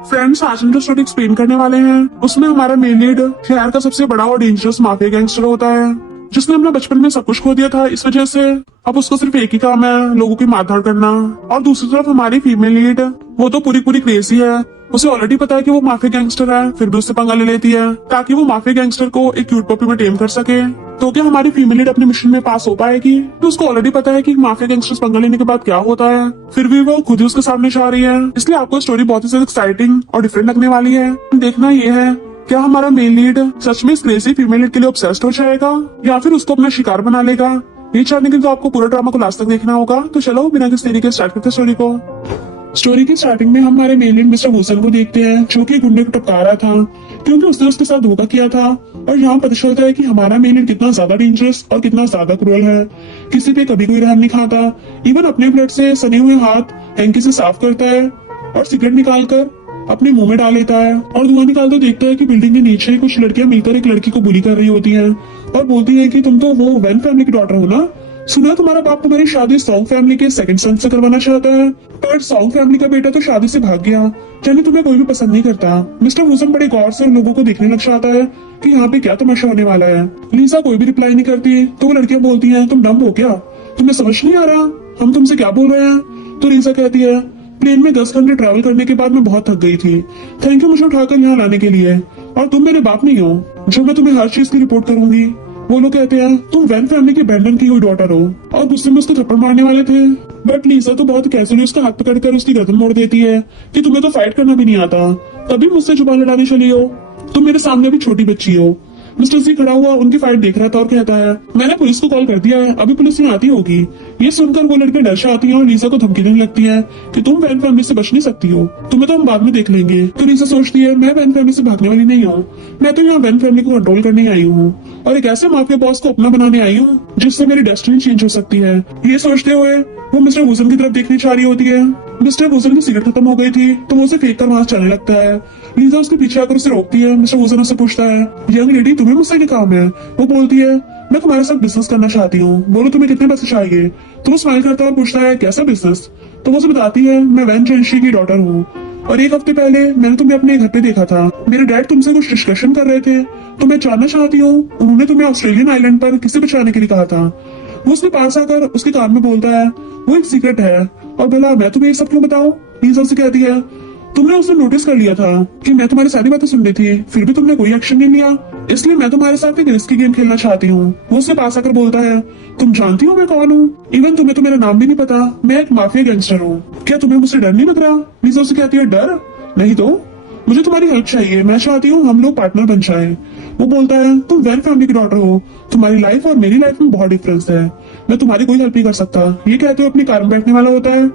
Friends, आज हम जो स्टोरी एक्सप्लेन करने वाले हैं उसमें हमारा मेन लीड शहर का सबसे बड़ा और डेंजरस माफिया गैंगस्टर होता है, जिसने अपने बचपन में सब कुछ खो दिया था। इस वजह से अब उसको सिर्फ एक ही काम है, लोगों की मारधाड़ करना। और दूसरी तरफ हमारी फीमेल लीड, वो तो पूरी पूरी क्रेजी है। उसे ऑलरेडी पता है कि वो माफिया गैंगस्टर है, फिर भी उससे पंगा ले लेती है ताकि वो माफिया गैंगस्टर को एक क्यूट पपी में टेम कर सके। तो क्या हमारी फीमेल लीड अपने मिशन में पास हो पाएगी? तो उसको ऑलरेडी पता है कि माफिया गैंगस्टर्स पंगा लेने के बाद क्या होता है, फिर भी वो खुद ही उसके सामने जा रही है। इसलिए आपको स्टोरी बहुत ही ज्यादा एक्साइटिंग और डिफरेंट लगने वाली है। देखना ये है, क्या हमारा मेन लीड सच में इस क्रेजी फीमेल लीड के लिए ऑब्सेस्ड हो जाएगा या फिर उसको अपना शिकार बना लेगा? ये जानने के लिए तो आपको पूरा ड्रामा को लास्ट तक देखना होगा। तो चलो बिना किसी तरीके स्टार्ट करते स्टोरी को। स्टोरी की स्टार्टिंग में हम हमारे मेन लीड मिस्टर वुसन को देखते हैं, जो कि गुंडे को टपका रहा था क्योंकि उसने उसके साथ धोखा किया था। और यहाँ पता चलता है कि हमारा मेन लीड कितना ज्यादा डेंजरस और कितना ज्यादा क्रूअल है। किसी पे कभी कोई रहम नहीं खाता, इवन अपने ब्लड से सने हुए हाथ हैंकी से साफ करता है और सिगरेट निकालकर अपने मुंह में डाल लेता है। और धुआं निकालते देखता है कि बिल्डिंग के नीचे कुछ लड़कियां मिलकर एक लड़की को बुली कर रही होती हैं और बोलती है कि तुम तो वो वैन फैमिली की डॉटर हो ना, सुना तुम्हारा बाप तुम्हारी शादी सॉन्ग फैमिली के सेकंड सन से करवाना चाहता है, पर सॉन्ग फैमिली का बेटा तो शादी से भाग गया, यानी तुम्हें कोई भी पसंद नहीं करता। मिस्टर वुसन बड़े गौर से उन लोगों को देखने लग जाता है कि यहाँ पे क्या तमाशा होने वाला है। लीसा कोई भी रिप्लाई नहीं करती, तो वो लड़कियां बोलती हैं तुम डम्ब हो क्या, तुम्हें समझ नहीं आ रहा हम तुमसे क्या बोल रहे हैं? तो लीसा कहती है प्लेन में 10 घंटे ट्रैवल करने के बाद मैं बहुत थक गई थी, थैंक यू मुझे उठाकर यहाँ लाने के लिए, और तुम मेरे बाप नहीं हो जो मैं तुम्हें हर चीज की रिपोर्ट करूंगी। वो लोग कहते हैं तुम वैन फैमिली की बैंडन की हुई डॉटर हो, और गुस्से में उसको थप्पड़ मारने वाले थे, बट लीसा तो बहुत कैजुअली उसका हाथ पकड़कर उसकी गर्दन मोड़ देती है कि तुम्हें तो फाइट करना भी नहीं आता, तभी मुझसे जुबान लड़ाने चली हो, तुम मेरे सामने भी छोटी बच्ची हो। मिस्टर सी खड़ा हुआ उनकी फाइट देख रहा था और कहता है मैंने पुलिस को कॉल कर दिया है, अभी पुलिस यहाँ आती होगी। ये सुनकर वो लड़के डर से आती है और लीसा को धमकी देने लगती है कि तुम वैन फैमिली से बच नहीं सकती हो, तुम्हें तो हम बाद में देख लेंगे। तो लीसा सोचती है मैं वैन फैमिली से भागने वाली नहीं हूँ, मैं तो यहाँ वैन फैमिली को कंट्रोल करने आई हूँ और एक ऐसे माफिया बॉस को अपना बनाने आई हूँ जिससे मेरी डेस्टिनी चेंज हो सकती है। ये सोचते हुए वो मिस्टर वुसन की तरफ देखने जा रही होती है। मिस्टर वुसन की सिगरेट खत्म हो गई थी तो वो उसे फेंक कर वहां चलने लगता है। लीजा उसके पीछे आकर उसे रोकती है। मिस्टर वुसन उससे पूछता है यंग लेडी तुम्हें मुझसे क्या काम है? वो बोलती है मैं तुम्हारे साथ बिजनेस करना चाहती हूँ, बोलो तुम्हें कितने पैसे चाहिए? तो वो स्माइल करता है और पूछता है कैसा बिजनेस? तो वो उसे बताती है मैं वैन चेंशी की डॉटर हूँ और एक हफ्ते पहले मैंने तुम्हें अपने घर पे देखा था, मेरे डैड तुमसे कुछ डिस्कशन कर रहे थे, तो मैं जानना चाहती हूँ उन्होंने तुम्हें ऑस्ट्रेलियन आइलैंड पर किसे बचाने के लिए कहा था? वो उसके पास आकर उसके कान में बोलता है वो एक सीक्रेट है और भला मैं तुम्हें ये सब क्यों बताऊं? लीजा से कहती है तुमने उसने नोटिस कर लिया था कि मैं तुम्हारी सारी बातें सुन रही थी, फिर भी तुमने कोई एक्शन नहीं लिया, इसलिए मैं तुम्हारे साथ एक रिस्की गेम खेलना चाहती हूँ। वो उसके पास आकर बोलता है तुम जानती हो मैं कौन हूँ? इवन तुम्हें तो मेरा नाम भी नहीं पता, मैं एक माफिया गैंगस्टर हूँ, क्या तुम्हें मुझसे डर नहीं लग रहा? लीजा से कहती है डर नहीं तो मुझे तुम्हारी हेल्प चाहिए, मैं चाहती हूँ हम लोग पार्टनर बन जाए। वो बोलता है तुम वैन फैमिली की डॉटर हो, तुम्हारी लाइफ और मेरी लाइफ में बहुत डिफरेंस है, मैं तुम्हारी कोई हेल्प नहीं कर सकता। ये कहते हुए अपनी कार में बैठने वाला होता है।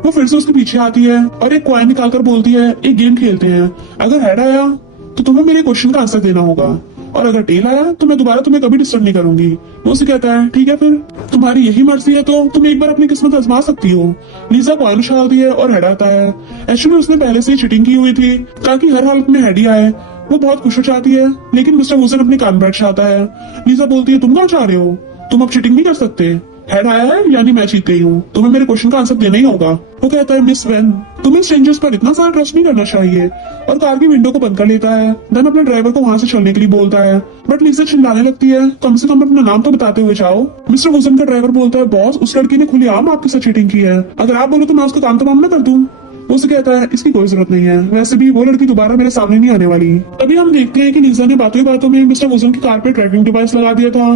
वो फिर से उसके पीछे आती है और एक कॉइन निकालकर बोलती है एक गेम खेलते हैं, अगर हेड आया तो तुम्हें मेरे क्वेश्चन का आंसर देना होगा और अगर टेल आया तो मैं दोबारा तुम्हें कभी डिस्टर्ब नहीं करूंगी। वो उसे कहता है ठीक है फिर तुम्हारी यही मर्जी है तो तुम एक बार अपनी किस्मत आजमा सकती हो। लीजा कॉइन उछालती है और हेड आता है। एक्चुअली उसने पहले से ही चीटिंग की हुई थी ताकि हर हालत में हेड ही आए। वो बहुत खुश हो जाती है लेकिन मिस्टर वुसन अपने कान बैठ जाता है। लीजा बोलती है तुम कहाँ चाह रहे हो, तुम अब चीटिंग नहीं कर सकते, हेड आया है यानी मैं जीत गई हूँ, तुम्हें मेरे क्वेश्चन का आंसर देना ही होगा। वो कहता है मिस वैन तुम्हें स्ट्रेंजर्स पर इतना सारा ट्रस्ट नहीं करना चाहिए, और कार की विंडो को बंद कर लेता है। देन अपने ड्राइवर को वहां से चलने के लिए बोलता है, बट लीसा चिल्लाने लगती है कम से कम अपना नाम तो बताते हुए जाओ। मिस्टर वुसन का ड्राइवर बोलता है बॉस उस लड़की ने खुलेआम आपके साथ चीटिंग की है, अगर आप बोलो तो मैं उसका काम तमाम ना कर दूं। वो उसे कहता है इसकी कोई जरूरत नहीं है, वैसे भी वो लड़की दोबारा मेरे सामने नहीं आने वाली। तभी हम देखते हैं कि लीजा ने बातों बातों में मिस्टर वुसन की कार पे ट्रैकिंग डिवाइस लगा दिया था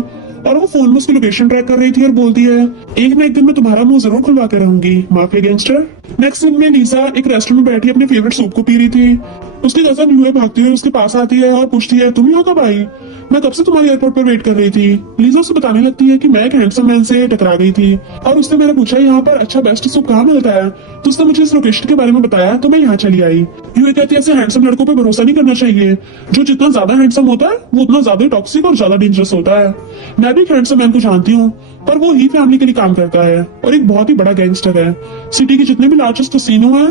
और वो फोन में उसकी लोकेशन ट्रैक कर रही थी और बोलती है एक ना एक दिन मैं तुम्हारा मुंह जरूर खुलवा के रहूंगी माफिया गैंगस्टर। नेक्स्ट सीन में लीसा एक रेस्टोरेंट में बैठी अपने फेवरेट सूप को पी रही थी। उसकी कजन यूए भागती हुई उसके पास आती है और पूछती है तुम ही हो कब आई, मैं कब से तुम्हारे एयरपोर्ट पर वेट कर रही थी। लीजा उसे बताने लगती है कि मैं एक हैंडसम मैन से टकरा गई थी और उसने मैंने पूछा यहाँ पर अच्छा बेस्ट सूप कहाँ मिलता है, तो उसने मुझे इस लोकेशन के बारे में बताया तो मैं यहाँ चली आई। यूए कहती है ऐसे हैंडसम लड़कों पे भरोसा नहीं करना चाहिए, जो जितना ज्यादा हैंडसम होता है वो उतना ज्यादा टॉक्सिक और ज्यादा डेंजरस होता है। मैं भी एक हैंडसम मैन को जानती हूँ पर वो ही फैमिली के लिए काम करता है और एक बहुत ही बड़ा गैंगस्टर है। सिटी के जितने भी लार्जेस्ट कैसीनो है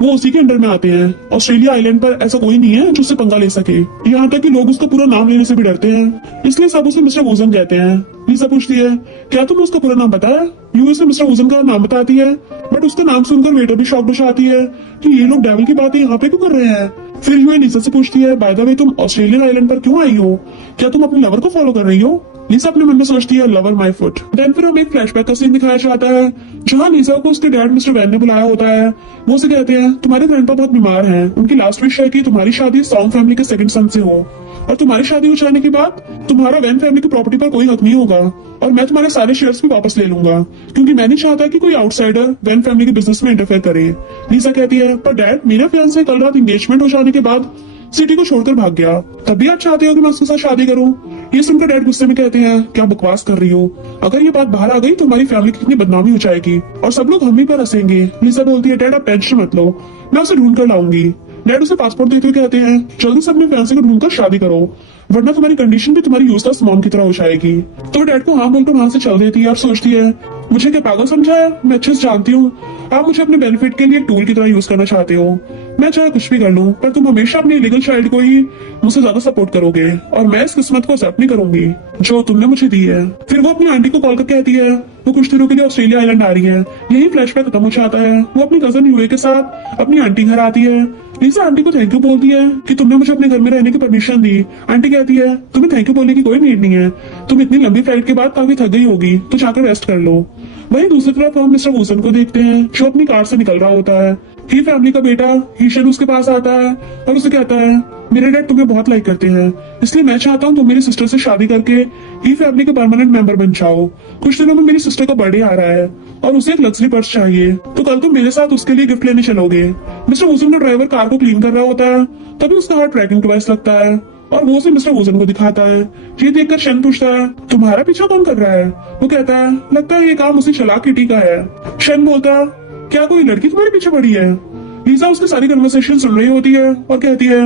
वो उसी के अंडर में आते हैं। ऑस्ट्रेलिया आइलैंड पर ऐसा कोई नहीं है जो उससे पंगा ले सके, यहाँ तक कि लोग उसका पूरा नाम लेने से भी डरते हैं, इसलिए सब उसे मिस्टर वुजन कहते हैं। लिसा पूछती है, क्या तुमने उसका पूरा नाम बताया? यूएस में मिस्टर वुजन का नाम बताती है, बट उसका नाम सुनकर वेटर भी शॉक्ड हो जाती है कि ये लोग डेविल की बातें यहाँ पे क्यों कर रहे हैं। फिर यूए लिसा से पूछती है, बाय द वे तुम ऑस्ट्रेलियन आइलैंड पर क्यों आई हो? क्या तुम अपने लवर को फॉलो कर रही हो? लिसा अपने मन में सोचती है, लवर माय फुट। देन फिर हमें एक फ्लैशबैक का सीन दिखाया जाता है जहाँ लिसा को उसके डैड मिस्टर वैन ने बुलाया होता है। वो उसे कहते हैं, तुम्हारे ग्रैंडपा बहुत बीमार हैं, उनकी लास्ट विश है कि तुम्हारी शादी सॉन्ग फैमिली के सेकंड सन से हो, और तुम्हारी शादी हो जाने के बाद तुम्हारा वैन फैमिली की प्रॉपर्टी पर कोई हक नहीं होगा, और मैं तुम्हारे सारे शेयर्स भी वापस ले लूंगा, क्योंकि मैं नहीं चाहता कि कोई आउटसाइडर वैन फैमिली के बिजनेस में इंटरफेयर करे। लिसा कहती है, पर डैड मेरा फियांसे कल रात एंगेजमेंट हो जाने के बाद सिटी को छोड़कर भाग गया, तब भी आप चाहते हो कि मैं उसके साथ शादी करूं? ये सुनकर डैड गुस्से में कहते हैं, क्या बकवास कर रही हो? अगर ये बात बाहर आ गई तो हमारी फैमिली की कितनी बदनामी हो जाएगी और सब लोग हम ही पर हंसेंगे। लिसा बोलती है, डैड आप टेंशन मत लो, मैं उसे ढूंढ कर लाऊंगी। डैड उसे पासपोर्ट देते हुए कहते हैं, जल्दी से अपने फियांसे को ढूंढकर शादी करो, वरना तुम्हारी कंडीशन भी तुम्हारी यूजलेस मॉम की तरह हो जाएगी। तो डैड को हाँ बोलकर वहां से चल देती है और सोचती है, मुझे क्या पागल समझा है? मैं अच्छे से जानती हूँ आप मुझे अपने बेनिफिट के लिए एक टूल की तरह यूज करना चाहते हो। मैं चाहे कुछ भी कर लूं, पर तुम हमेशा अपनी लीगल चाइल्ड को ही मुझसे ज्यादा सपोर्ट करोगे, और मैं इस किस्मत को एक्सेप्ट नहीं करूंगी जो तुमने मुझे दी है। फिर वो अपनी आंटी को कॉल करके कहती है वो कुछ दिनों के लिए ऑस्ट्रेलिया आइलैंड आ रही है। यही फ्लैशबैक खत्म हो जाता है। वो अपनी कजन यूए के साथ अपनी आंटी घर आती है। लिसा आंटी को थैंक यू बोलती है कि तुमने मुझे अपने घर में रहने की परमिशन दी। आंटी कहती है, तुम्हें थैंक यू बोलने की कोई नीड नहीं है, तुम इतनी लंबी फ्लाइट के बाद काफी थक गई होगी, तो जाकर रेस्ट कर लो। वहीं दूसरी तरफ हम मिस्टर वुजन को देखते हैं जो अपनी कार से निकल रहा होता है। ही फैमिली का बेटा हीशन उसके पास आता है और उसे कहता है, मेरे डैड तुम्हें बहुत लाइक करते हैं, इसलिए मैं चाहता हूँ तुम मेरी सिस्टर से शादी करके ही फैमिली के परमानेंट मेंबर बन जाओ। कुछ दिनों में मेरी सिस्टर का बर्थडे आ रहा है और उसे एक लग्जरी पर्स चाहिए, तो कल तुम मेरे साथ उसके लिए गिफ्ट लेने चलोगे। मिस्टर वुजन का ड्राइवर कार को क्लीन कर रहा होता है, तभी उसका हाथ ट्रैकिंग डिवाइस लगता है और वो उसे मिस्टर वुजन को दिखाता है। ये देखकर शन पूछता है, तुम्हारा पीछा कौन कर रहा है? वो कहता है, लगता है ये काम उसी चालाक किटी का है। शन बोलता, क्या कोई लड़की तुम्हारे पीछे पड़ी है? लिसा उसकी सारी कन्वर्सेशन सुन रही होती है और कहती है,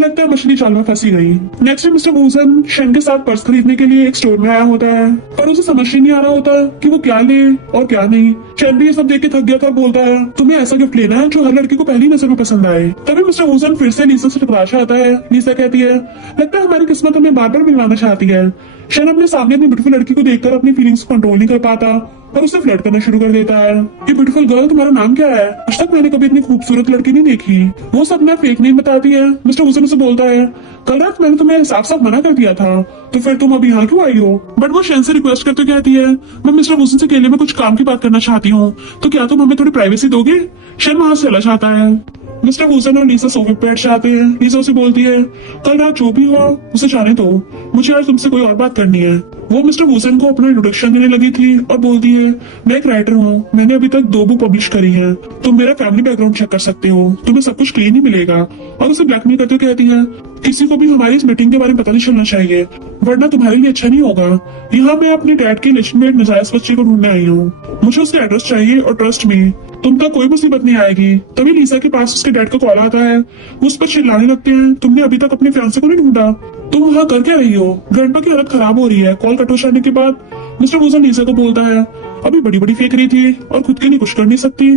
लगता है मछली जाल में फंसी गई। नेक्स्ट मिस्टर वुजन शन के साथ पर्स खरीदने के लिए एक स्टोर में आया होता है, पर उसे समझ ही नहीं आ रहा होता कि वो क्या ले और क्या नहीं। शन भी ये सब देख के थक गया था और बोलता है, तुम्हें ऐसा गिफ्ट लेना है जो हर लड़की को पहली नजर में पसंद आए। तभी मिस्टर वुजन फिर से लिसा से टकरा आता है। लिसा कहती है, लगता है हमारी किस्मत हमें बार बार मिलवाना चाहती है। शन अपने सामने अपनी ब्यूटीफुल लड़की को देखकर अपनी फीलिंग्स को कंट्रोल नहीं कर पाता और उससे फ्लर्ट करना शुरू कर देता है। ये ब्यूटीफुल गर्ल, तुम्हारा नाम क्या है? आज तक मैंने कभी इतनी खूबसूरत लड़की नहीं देखी। वो सब अपना फेक नेम बताती है। मिस्टर वुजन उसे बोलता है, कल रात मैंने तुम्हें साफ साफ मना कर दिया था, तो फिर तुम अभी यहाँ क्यों आई हो? बट वो शन से रिक्वेस्ट करते कहती है, मैं मिस्टर वुजन से अकेले में कुछ काम की बात करना चाहती हूँ, तो क्या तुम हमें थोड़ी प्राइवेसी दोगे? शन वहां से चला जाता है। मिस्टर वुजन और लिसा सोफे पे बैठ जाते हैं। लिसा उसे बोलती है, कल रात जो भी हुआ उसे जाने दो, मुझे आज तुमसे कोई और बात करनी है। वो मिस्टर वुजन को अपना इंट्रोडक्शन देने लगी थी और बोलती है, मैं एक राइटर हूँ, मैंने अभी तक 2 बुक पब्लिश करी है, तुम मेरा फैमिली बैकग्राउंड चेक कर सकते हो, तुम्हें सब कुछ क्लीन ही मिलेगा। और उसे ब्लैकमेल करते हुए कहती है, किसी को भी हमारी इस मीटिंग के बारे में पता नहीं चलना चाहिए, वरना तुम्हारे लिए अच्छा नहीं होगा। यहाँ मैं अपने डैड के लेजिटिमेट नाजायज बच्चे को ढूंढने आई हूँ, मुझे उसका एड्रेस चाहिए और ट्रस्ट मी तुम तक कोई मुसीबत नहीं आएगी। तभी लिसा के पास उसके डैड का कॉल आता है। वो उस पर चिल्लाने लगते हैं, तुमने अभी तक अपने फियांसे को नहीं ढूंढा, तुम वहाँ कर क्या रही हो? ग्रैंडपा की हालत खराब हो रही है। कॉल कट हो जाने के बाद मिस्टर वुजन लिसा को बोलता है, अभी बड़ी बड़ी फेंक रही थी और खुद के लिए कुछ कर नहीं सकती,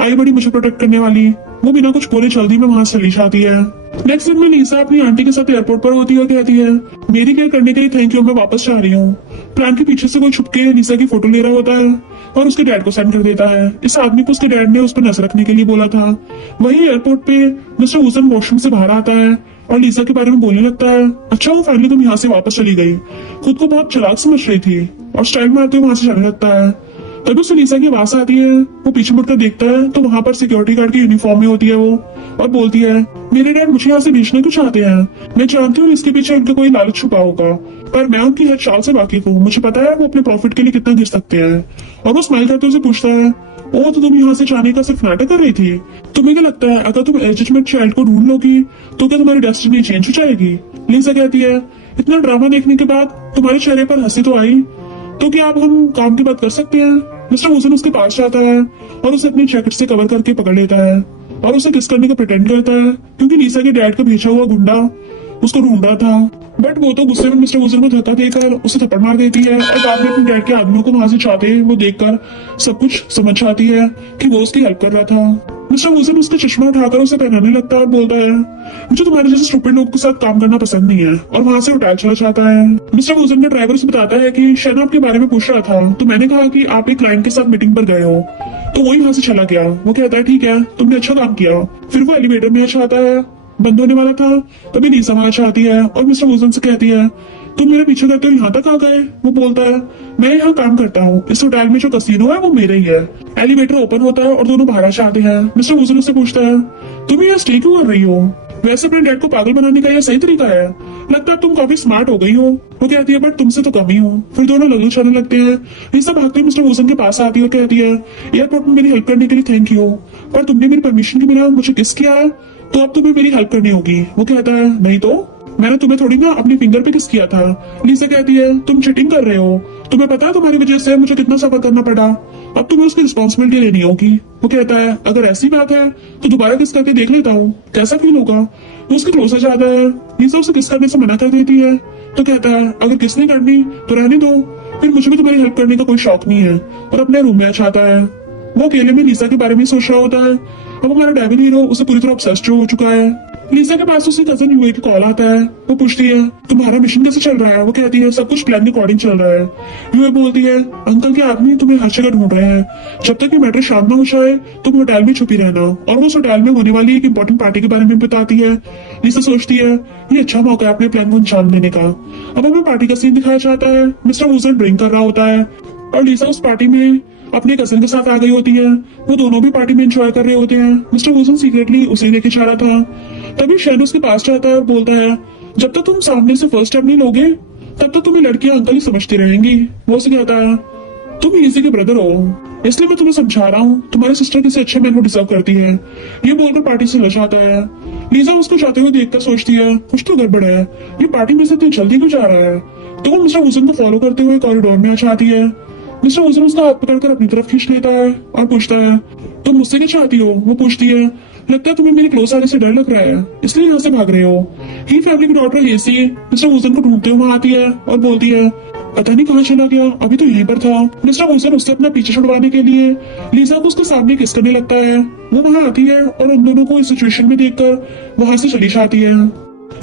आई बड़ी मुझे प्रोटेक्ट करने वाली। वो बिना कुछ बोले जल्दी में वहां से चली जाती है। नेक्स्ट दिन में लिसा अपनी आंटी के साथ एयरपोर्ट पर होती है और कहती है, मेरी केयर करने के लिए थैंक यू, मैं वापस जा रही हूँ। प्लान के पीछे से कोई छुपके लिसा की फोटो ले रहा होता है और उसके डैड को सेंड कर देता है। इस आदमी को उसके डैड ने उस पर नजर रखने के लिए बोला था। वहीं एयरपोर्ट पे मिस्टर वुजन वॉशरूम से बाहर आता है और लिसा के बारे में बोलने लगता है, अच्छा वो फाइनली तुम यहाँ से वापस चली गई, खुद को बहुत चालाक समझ रही थी, और स्टाइल मारते हुए वहां से जाने लगता है। तभी उसे लिसा की आवाज आती है। वो पीछे मुड़कर देखता है तो वहां पर सिक्योरिटी गार्ड की यूनिफॉर्म में होती है वो, और बोलती है, मेरे डैड मुझे यहाँ से भेजना क्यों चाहते हैं? मैं जानती हूँ इसके पीछे उनका कोई लालच छुपा होगा, पर मैं उनकी हर चाल से वाकिफ हूँ, मुझे पता है वो अपने प्रॉफिट के लिए कितना गिर सकते हैं। और वो स्माइल करते हुए पूछता है, ओ तो तुम यहाँ से जाने का सिर्फ नाटक कर रही थी? तुम्हें क्या लगता है अगर तुम एलिजिबल चाइल्ड को ढूंढ लोगी तो क्या तुम्हारी डेस्टिनी चेंज हो जाएगी? लिसा कहती है, इतना ड्रामा देखने के बाद तुम्हारे चेहरे पर हंसी तो आई, तो क्या अब हम काम की बात कर सकते हैं? मिस्टर वुजन उसके पास जाता है और उसे अपनी जैकेट से कवर करके पकड़ लेता है और उसे किस करने का प्रिटेंड करता है, क्योंकि लिसा के डैड का भेजा हुआ गुंडा उसको ढूंढ रहा था। बट वो तो गुस्से में मिस्टर वुजन को धक्का देकर उसे थप्पड़ मार देती है और बाद में अपने डैड के आदमियों को वहां से चाहते वो देखकर सब कुछ समझ आती है कि वो उसकी हेल्प कर रहा था। मिस्टर वुसन उसका चश्मा उठाकर उसे पहनाने लगता है और बोलता है, मुझे तुम्हारे जैसे स्टूपिड लोगों के साथ काम करना पसंद नहीं है, और वहां से होटल चला जाता है। मिस्टर वुसन का ड्राइवर उसे बताता है कि शैन आपके बारे में पूछ रहा था, तो मैंने कहा कि आप एक क्लाइंट के साथ मीटिंग पर गए हो, तो वही वहां से चला गया। वो कहता है, ठीक है, तुमने अच्छा काम किया। फिर वो एलिवेटर में अच्छा आता है, बंद होने वाला था, तभी लीसा वहां अच्छा आती है और मिस्टर वुसन से कहती है, तुम मेरे पीछे करते हुए यहाँ तक आ गए। वो बोलता है, मैं यहाँ काम करता हूँ, इस होटल में जो कसीनो है वो मेरा ही है। एलिवेटर ओपन होता है और दोनों बाहर आ जाते हैं। मिस्टर वुसन उससे पूछता है, तुम यहाँ स्टे क्यों कर रही हो? वैसे अपने डैड को पागल बनाने का यह सही तरीका है? लगता है तुम काफी स्मार्ट हो गई हो। वो कहती है, बट तुमसे तो कम ही हो। फिर दोनों लगल चलने लगते हैं। लीसा भागते हुए मिस्टर वुसन के पास आती है और कहती है, एयरपोर्ट में मेरी हेल्प करने के लिए थैंक यू, पर तुमने मेरी परमिशन के बिना मुझे किस किया है, तो अब तुम्हें मेरी हेल्प करनी होगी। वो कहता है, नहीं तो मैंने तुम्हें थोड़ी ना अपनी फिंगर पे किस किया था। लीसा कहती है, तुम चीटिंग कर रहे हो, तुम्हें पता है तुम्हारी वजह से मुझे कितना सफर करना पड़ा, अब तुम्हें उसकी रिस्पॉन्सिबिलिटी लेनी होगी। वो कहता है, अगर ऐसी बात है तो दोबारा किस करके देख लेता हूँ, कैसा फील होगा। वो उसके क्लोज आ जाता है। लीसा उसे किस करने से मना कर देती है, तो कहता है, अगर किस नहीं करनी तो रहने दो, फिर मुझे भी तुम्हारी हेल्प करने का कोई शौक नहीं है, और अपने रूम में आ जाता है। वो अकेले में लीसा के बारे में सोच रहा होता है। अब हमारा डेविल हीरो उसे पूरी तरह ऑब्सेस्ड हो चुका है। लीसा के पास उसकी कजन यूए की कॉल आता है। वो पूछती है, तुम्हारा मिशन कैसे चल रहा है? वो कहती है, सब कुछ प्लान के अकॉर्डिंग चल रहा है। यूए बोलती है, अंकल के आदमी तुम्हें हर जगह ढूंढ रहे हैं, जब तक ये मैटर शाम ना हो जाए तुम होटल में छुपी रहना। और वो उस होटल में होने वाली एक इंपॉर्टेंट पार्टी के बारे में बताती है। लीसा सोचती है, ये अच्छा मौका है अपने प्लान को अंजाम देने का। अब हमें पार्टी का सीन दिखाया जाता है। मिस्टर वुसन ड्रिंक कर रहा होता है और लीसा उस पार्टी में अपने कजन के साथ आ गई होती है। वो दोनों भी पार्टी में एंजॉय कर रहे होते हैं। मिस्टर वुसन सीक्रेटली उसे लेके जा रहा था। तभी शैन उसके पास जाता है और बोलता है, जब तक तुम सामने से फर्स्ट स्टेप नहीं लोगे तब तक तुम्हें लड़कियां अंकल ही समझती रहेंगी। वो उसे कहता है, तुम इजी के ब्रदर हो, इसलिए मैं तुम्हें समझा रहा हूँ, तुम्हारी सिस्टर किसी अच्छे मैन को डिजर्व करती है। ये बोलकर पार्टी से लड़ जाता है। लीजा उसको जाते हुए देखकर सोचती है, कुछ तो गड़बड़ है, ये पार्टी में से इतनी जल्दी क्यों जा रहा है। तो वो मिस्टर वुसन को फॉलो करते हुए कॉरिडोर में आ जाती है। मिस्टर वुसन उसका हाथ पकड़कर अपनी तरफ खींच लेता है और पूछता है, तुम मुझसे क्या चाहती हो? वो पूछती है, लगता है तुम्हें मेरे क्लोज आने से डर लग रहा है, इसलिए यहाँ से भाग रहे हो। ही फैमिली की डॉटर हेसी मिस्टर वुसन को ढूंढते हुए आती है और बोलती है, पता नहीं कहाँ चला गया, अभी तो यहीं पर था। मिस्टर वुसन उससे अपना पीछे छुड़वाने के लिए लीजा को उसके सामने किस करने लगता है। वो वहां आती है और उन दोनों को इस सिचुएशन में देखकर वहां से चली जाती है।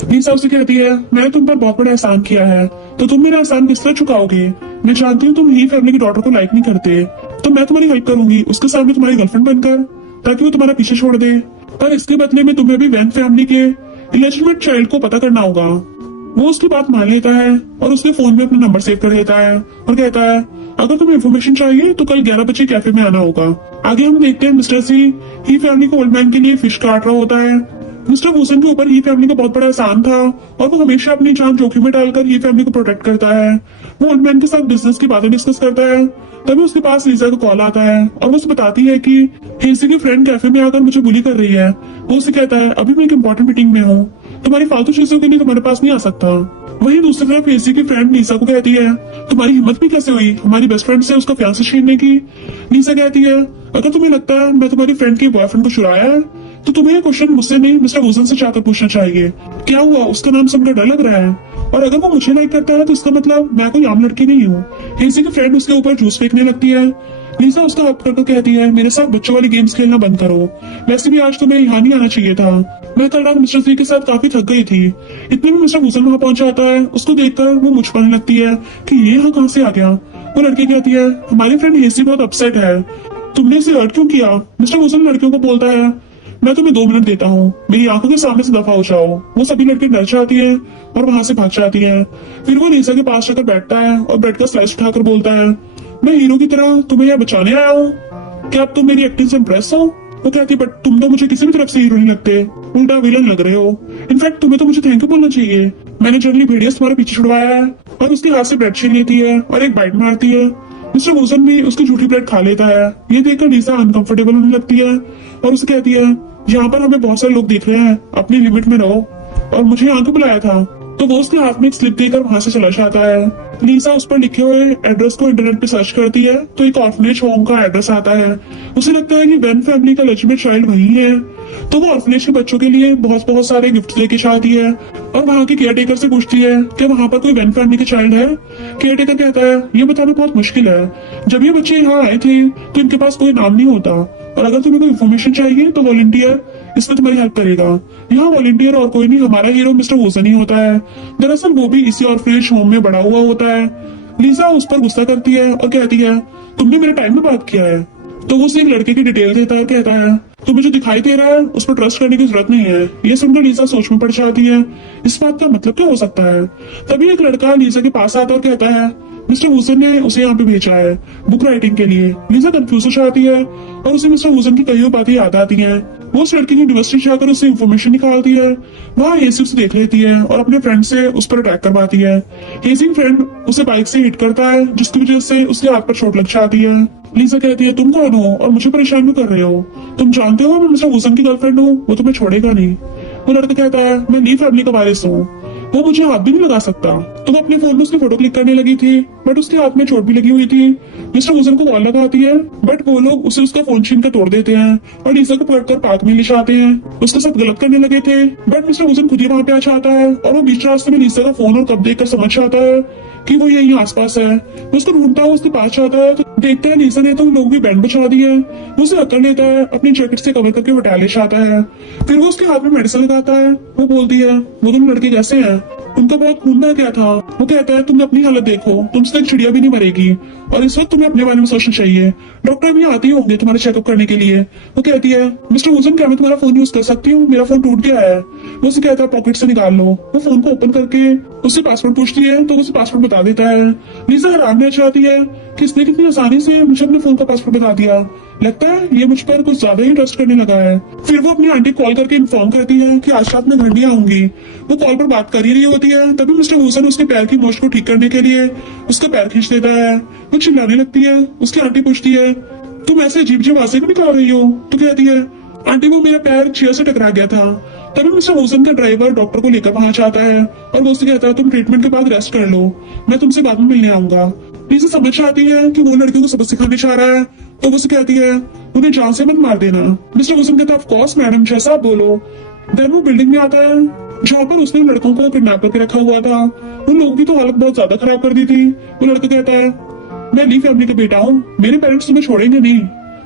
लीसा उसे कहती है, मैंने तुम पर बहुत बड़ा एहसान किया है, तो तुम मेरा एहसान किस तरह चुकाओगे? मैं जानती हूँ तुम ही फैमिली की डॉटर को लाइक नहीं करते, तो मैं तुम्हारी हेल्प करूंगी उसके सामने तुम्हारी गर्लफ्रेंड बनकर, ताकि वो तुम्हारा पीछे छोड़ दे। पर इसके बदले में तुम्हें भी वैन फैमिली के इलेजिटिमेट चाइल्ड को पता करना होगा। वो उसकी बात मान लेता है और उसके फोन में अपना नंबर सेव कर लेता है और कहता है, अगर तुम्हें इन्फॉर्मेशन चाहिए तो कल 11 बजे कैफे में आना होगा। आगे हम देखते हैं मिस्टर सी ही फैमिली को ओल्ड मैन के लिए फिश काट रहा होता है। मिस्टर वुसन के ऊपर ही फैमिली का बहुत बड़ा एहसान था और वो हमेशा अपनी जान जोखिम में डालकर ही फैमिली को प्रोटेक्ट करता है। वो ओल्ड मैन के साथ बिजनेस की बातें डिस्कस करता है। तभी उसके पास लीजा का कॉल आता है और वो उसे बताती है कि हेसी की फ्रेंड कैफे में आकर मुझे बुली कर रही है। वो उसे कहता है, अभी मैं एक इंपॉर्टेंट मीटिंग में हूँ, तुम्हारी फालतू चीजों के लिए तुम्हारे पास नहीं आ सकता। वहीं दूसरी तरफ हेसी की फ्रेंड लीसा को कहती है, तुम्हारी हिम्मत भी कैसे हुई हमारी बेस्ट फ्रेंड से उसका फियांसे छीनने की? लीसा कहती है, अगर तुम्हें लगता है मैं तुम्हारी फ्रेंड के बॉयफ्रेंड को चुराया है तो तुम्हें ये क्वेश्चन मुझसे नहीं मिस्टर वुसन से जाकर पूछना चाहिए। क्या हुआ, उसका नाम सुनकर डर लग रहा है? और अगर वो मुझे लाइक करता है तो इसका मतलब मैं कोई आम लड़की नहीं हूँ। हेसी की फ्रेंड उसके ऊपर जूस फेंकने लगती है। लीसा उसका हाथ पकड़कर कहती है, मेरे साथ बच्चों वाली गेम्स खेलना बंद करो, वैसे भी आज तुम्हें यहाँ नहीं आना चाहिए था। मैं कल रात मिस्टर सी के साथ काफी थक गई थी। इतने में मिस्टर वुसन वहां पहुंच जाता है। उसको देखकर वो मुझ पाने लगती है कि ये यहाँ कहाँ से आ गया। वो लड़की कहती है, हमारी फ्रेंड हेसी बहुत अपसेट है, तुमने इसे हर्ट क्यों किया? मिस्टर वुसन लड़कियों को बोलता है, मैं तुम्हें 2 मिनट देता हूँ, मेरी आंखों के सामने से दफा हो जाओ। वो सभी लड़के डर जाती है और वहां से भाग जाती है। फिर वो लीसा के पास जाकर बैठता है और ब्रेड का स्लाइस उठाकर बोलता है, मैं हीरो की तरह तुम्हें यहाँ बचाने आया हूँ, क्या अब तुम मेरी एक्टिंग से इम्प्रेस हो? वो कहती है, बट तुम तो मुझे किसी भी तरफ से हीरो नहीं लगते, उल्टा विलन लग रहे हो। इनफैक्ट तुम्हें तो मुझे थैंक यू बोलना चाहिए, मैंने जंगली भेड़िया तुम्हारे पीछे छुड़वाया है। और उसके हाथ से ब्रेड छीन लेती है और एक बाइट मारती है। मिस्टर वुसन भी उसकी झूठी ब्रेड खा लेता है। ये देखकर लीसा अनकंफर्टेबल होने लगती है और उसे कहती है, यहाँ पर हमें बहुत सारे लोग देख रहे हैं, अपनी लिमिट में रहो, और मुझे यहाँ क्यों बुलाया था? तो वो उसके हाथ में एक स्लिप देकर वहां से चला जाता है। लीसा उस पर लिखे हुए एड्रेस को इंटरनेट पे सर्च करती है तो एक ऑर्फनेज होम का एड्रेस आता है। उसे लगता है कि वेन फैमिली का लेजिटिमेट चाइल्ड वही है, तो वो ऑर्फनेज के बच्चों के लिए बहुत बहुत सारे गिफ्ट लेके जाती है और वहाँ के केयर टेकर से पूछती है कि वहाँ पर कोई वेन फैमिली के चाइल्ड है। केयर टेकर कहता है, ये बताना बहुत मुश्किल है, जब ये बच्चे यहाँ आए थे तो इनके पास कोई नाम नहीं होता और अगर तुम्हें कोई इन्फॉर्मेशन चाहिए तो वॉलंटियर इसमें तुम्हारी हेल्प करेगा। यहाँ वॉलंटियर और कोई नहीं, हमारा हीरो मिस्टर वोसन ही होता है। दरअसल वो भी इसी ऑर्फनेज होम में बड़ा हुआ होता है। लीजा उस पर गुस्सा करती है और कहती है तुमने मेरे टाइम में बात किया है। तो वो उसे एक लड़के की डिटेल देता है, कहता है तुम्हें जो दिखाई दे रहा है उस पर ट्रस्ट करने की जरूरत नहीं है। ये सुनकर लीजा सोच में पड़ जाती है, इस बात का मतलब क्या हो सकता है। तभी एक लड़का लीजा के पास आता है और कहता है मिस्टर वूसन ने उसे यहाँ पे भेजा है बुक राइटिंग के लिए। लीजा कंफ्यूज हो जाती है और उसे मिस्टर वूसन की कई बातें याद आती हैं। वो उस लड़की की यूनिवर्सिटी जाकर उससे इन्फॉर्मेशन निकालती है, वहाँ हेसी उसे देख लेती है और अपने फ्रेंड से उस पर अटैक करवाती है। हेसी फ्रेंड उसे बाइक से हिट करता है, जिसकी वजह से उसके हाथ पर चोट लग जाती है। लीजा कहती है तुम कौन हो और मुझे परेशान क्यों कर रहे हो? तुम जानते हो मैं मिस्टर वूसन की गर्लफ्रेंड हूँ, वो तुम्हें छोड़ेगा नहीं। वो लड़का कहता है मैं ली फैमिली का वारिस हूँ, वो मुझे हाथ भी नहीं लगा सकता। तुम अपने फोन में उसकी फोटो क्लिक करने लगी थी, बट उसके हाथ में चोट भी लगी हुई थी। मिस्टर वूसन को कॉल लगाती है, बट वो लोग उसे उसका फोन छीन कर तोड़ देते हैं और लीजा को पकड़कर पार्क में ले जाते हैं। उसके साथ गलत करने लगे थे, बट मिस्टर वूसन खुद ही वहाँ पे आ जाता है और वो बीच रास्ते में लीजा का फोन और कब देखकर समझ जाता है कि वो यही आसपास है। वो उसको ढूंढता है, उसके पास जाता है तो देखता है लीजा ने तो उन लोग भी बैंड बचा दी है। वो उसे हक्कर लेता है, अपनी जैकेट से कवर करके हटा ले जाता है। फिर वो उसके हाथ में मेडिसिन लगाता है। वो बोलती है वो तुम लड़के कैसे हैं, उनका बहुत खून बह गया था। वो कहता है तुम अपनी हालत देखो, तुमसे एक चिड़िया भी नहीं मरेगी और इस वक्त तुम्हें अपने बारे में सोचना चाहिए। डॉक्टर भी आते ही होंगे तुम्हारे चेकअप करने के लिए। वो कहती है मिस्टर वूसन क्या मैं तुम्हारा फोन यूज कर सकती हूँ, मेरा फोन टूट गया है। वो उसे कहता है पॉकेट से निकाल लो। वो फोन को ओपन करके उससे पासवर्ड पूछती है तो उसे पासवर्ड बता देता है। लीजा हैरान रह जाती है कि इसने कितनी आसानी से मुझे अपने फोन का पासवर्ड बता दिया, लगता है ये मुझ पर कुछ ज्यादा ही ट्रस्ट करने लगा है। फिर वो अपनी आंटी कॉल करके इन्फॉर्म करती है कि आज रात में घर नहीं आऊंगी। वो कॉल पर बात कर ही रही होती है, तभी मिस्टर वूसन उसके पैर की मोच को ठीक करने के लिए उसका पैर खींच देता है। वो चिल्लाने लगती है। उसकी आंटी पूछती है तुम ऐसे अजीब अजीब आवाजें क्यों निकाल रही हो? तो कहती है आंटी वो मेरा पैर चेयर से टकरा गया था। तभी मिस्टर वूसन का ड्राइवर डॉक्टर को लेकर वहां जाता है और वो उससे कहता है तुम ट्रीटमेंट के बाद रेस्ट कर लो, मैं तुमसे बाद में मिलने आऊंगा। लीजा समझ आती है कि वो लड़कियों को सबक सिखाने जा रहा है, तो वो उसे कहती है उन्हें जान से मत मार देना। मिस्टर वूसन कहता है ऑफ कोर्स मैडम, जैसा आप बोलो। देन वो बिल्डिंग में आता है जहाँ पर उसने लड़कों को किडनैप करके रखा हुआ था। उन लोगों की तो हालत बहुत ज्यादा खराब कर दी थी। वो लड़का कहता है मैं ली फैमिली का बेटा हूँ, मेरे पेरेंट्स तुम्हें छोड़ेंगे नहीं।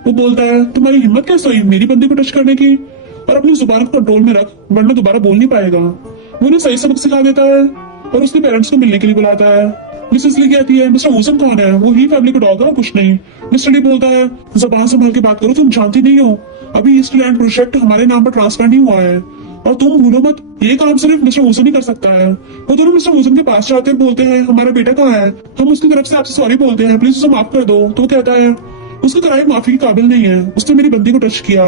वो बोलता है तुम्हारी हिम्मत कैसे हुई मेरी बंदी को टच करने की, और अपनी जुबान को कंट्रोल में रख वरना दोबारा बोल नहीं पाएगा। वो उन्हें सही सबक सिखा देता है और उसके पेरेंट्स को मिलने के लिए बुलाता है। मिसेस ली कहती है मिस्टर वूसन कौन है? वो ही फैमिली का डॉग है और कुछ नहीं। मिस्टर ली बोलता है जबान संभाल के बात करो, तुम जानती नहीं हो अभी ईस्ट लैंड प्रोजेक्ट हमारे नाम पर ट्रांसफर नहीं हुआ है और तुम भूलो मत ये काम सिर्फ मिस्टर वूसन ही कर सकता है। वो दोनों मिस्टर वूसन के पास जाते हैं, बोलते हैं हमारा बेटा कहाँ है, हम उसकी तरफ से आपसे सॉरी बोलते हैं, प्लीज उसे माफ कर दो। तो वो कहता है उसका कराई माफी के काबिल नहीं है, उसने मेरी बंदी को टच किया।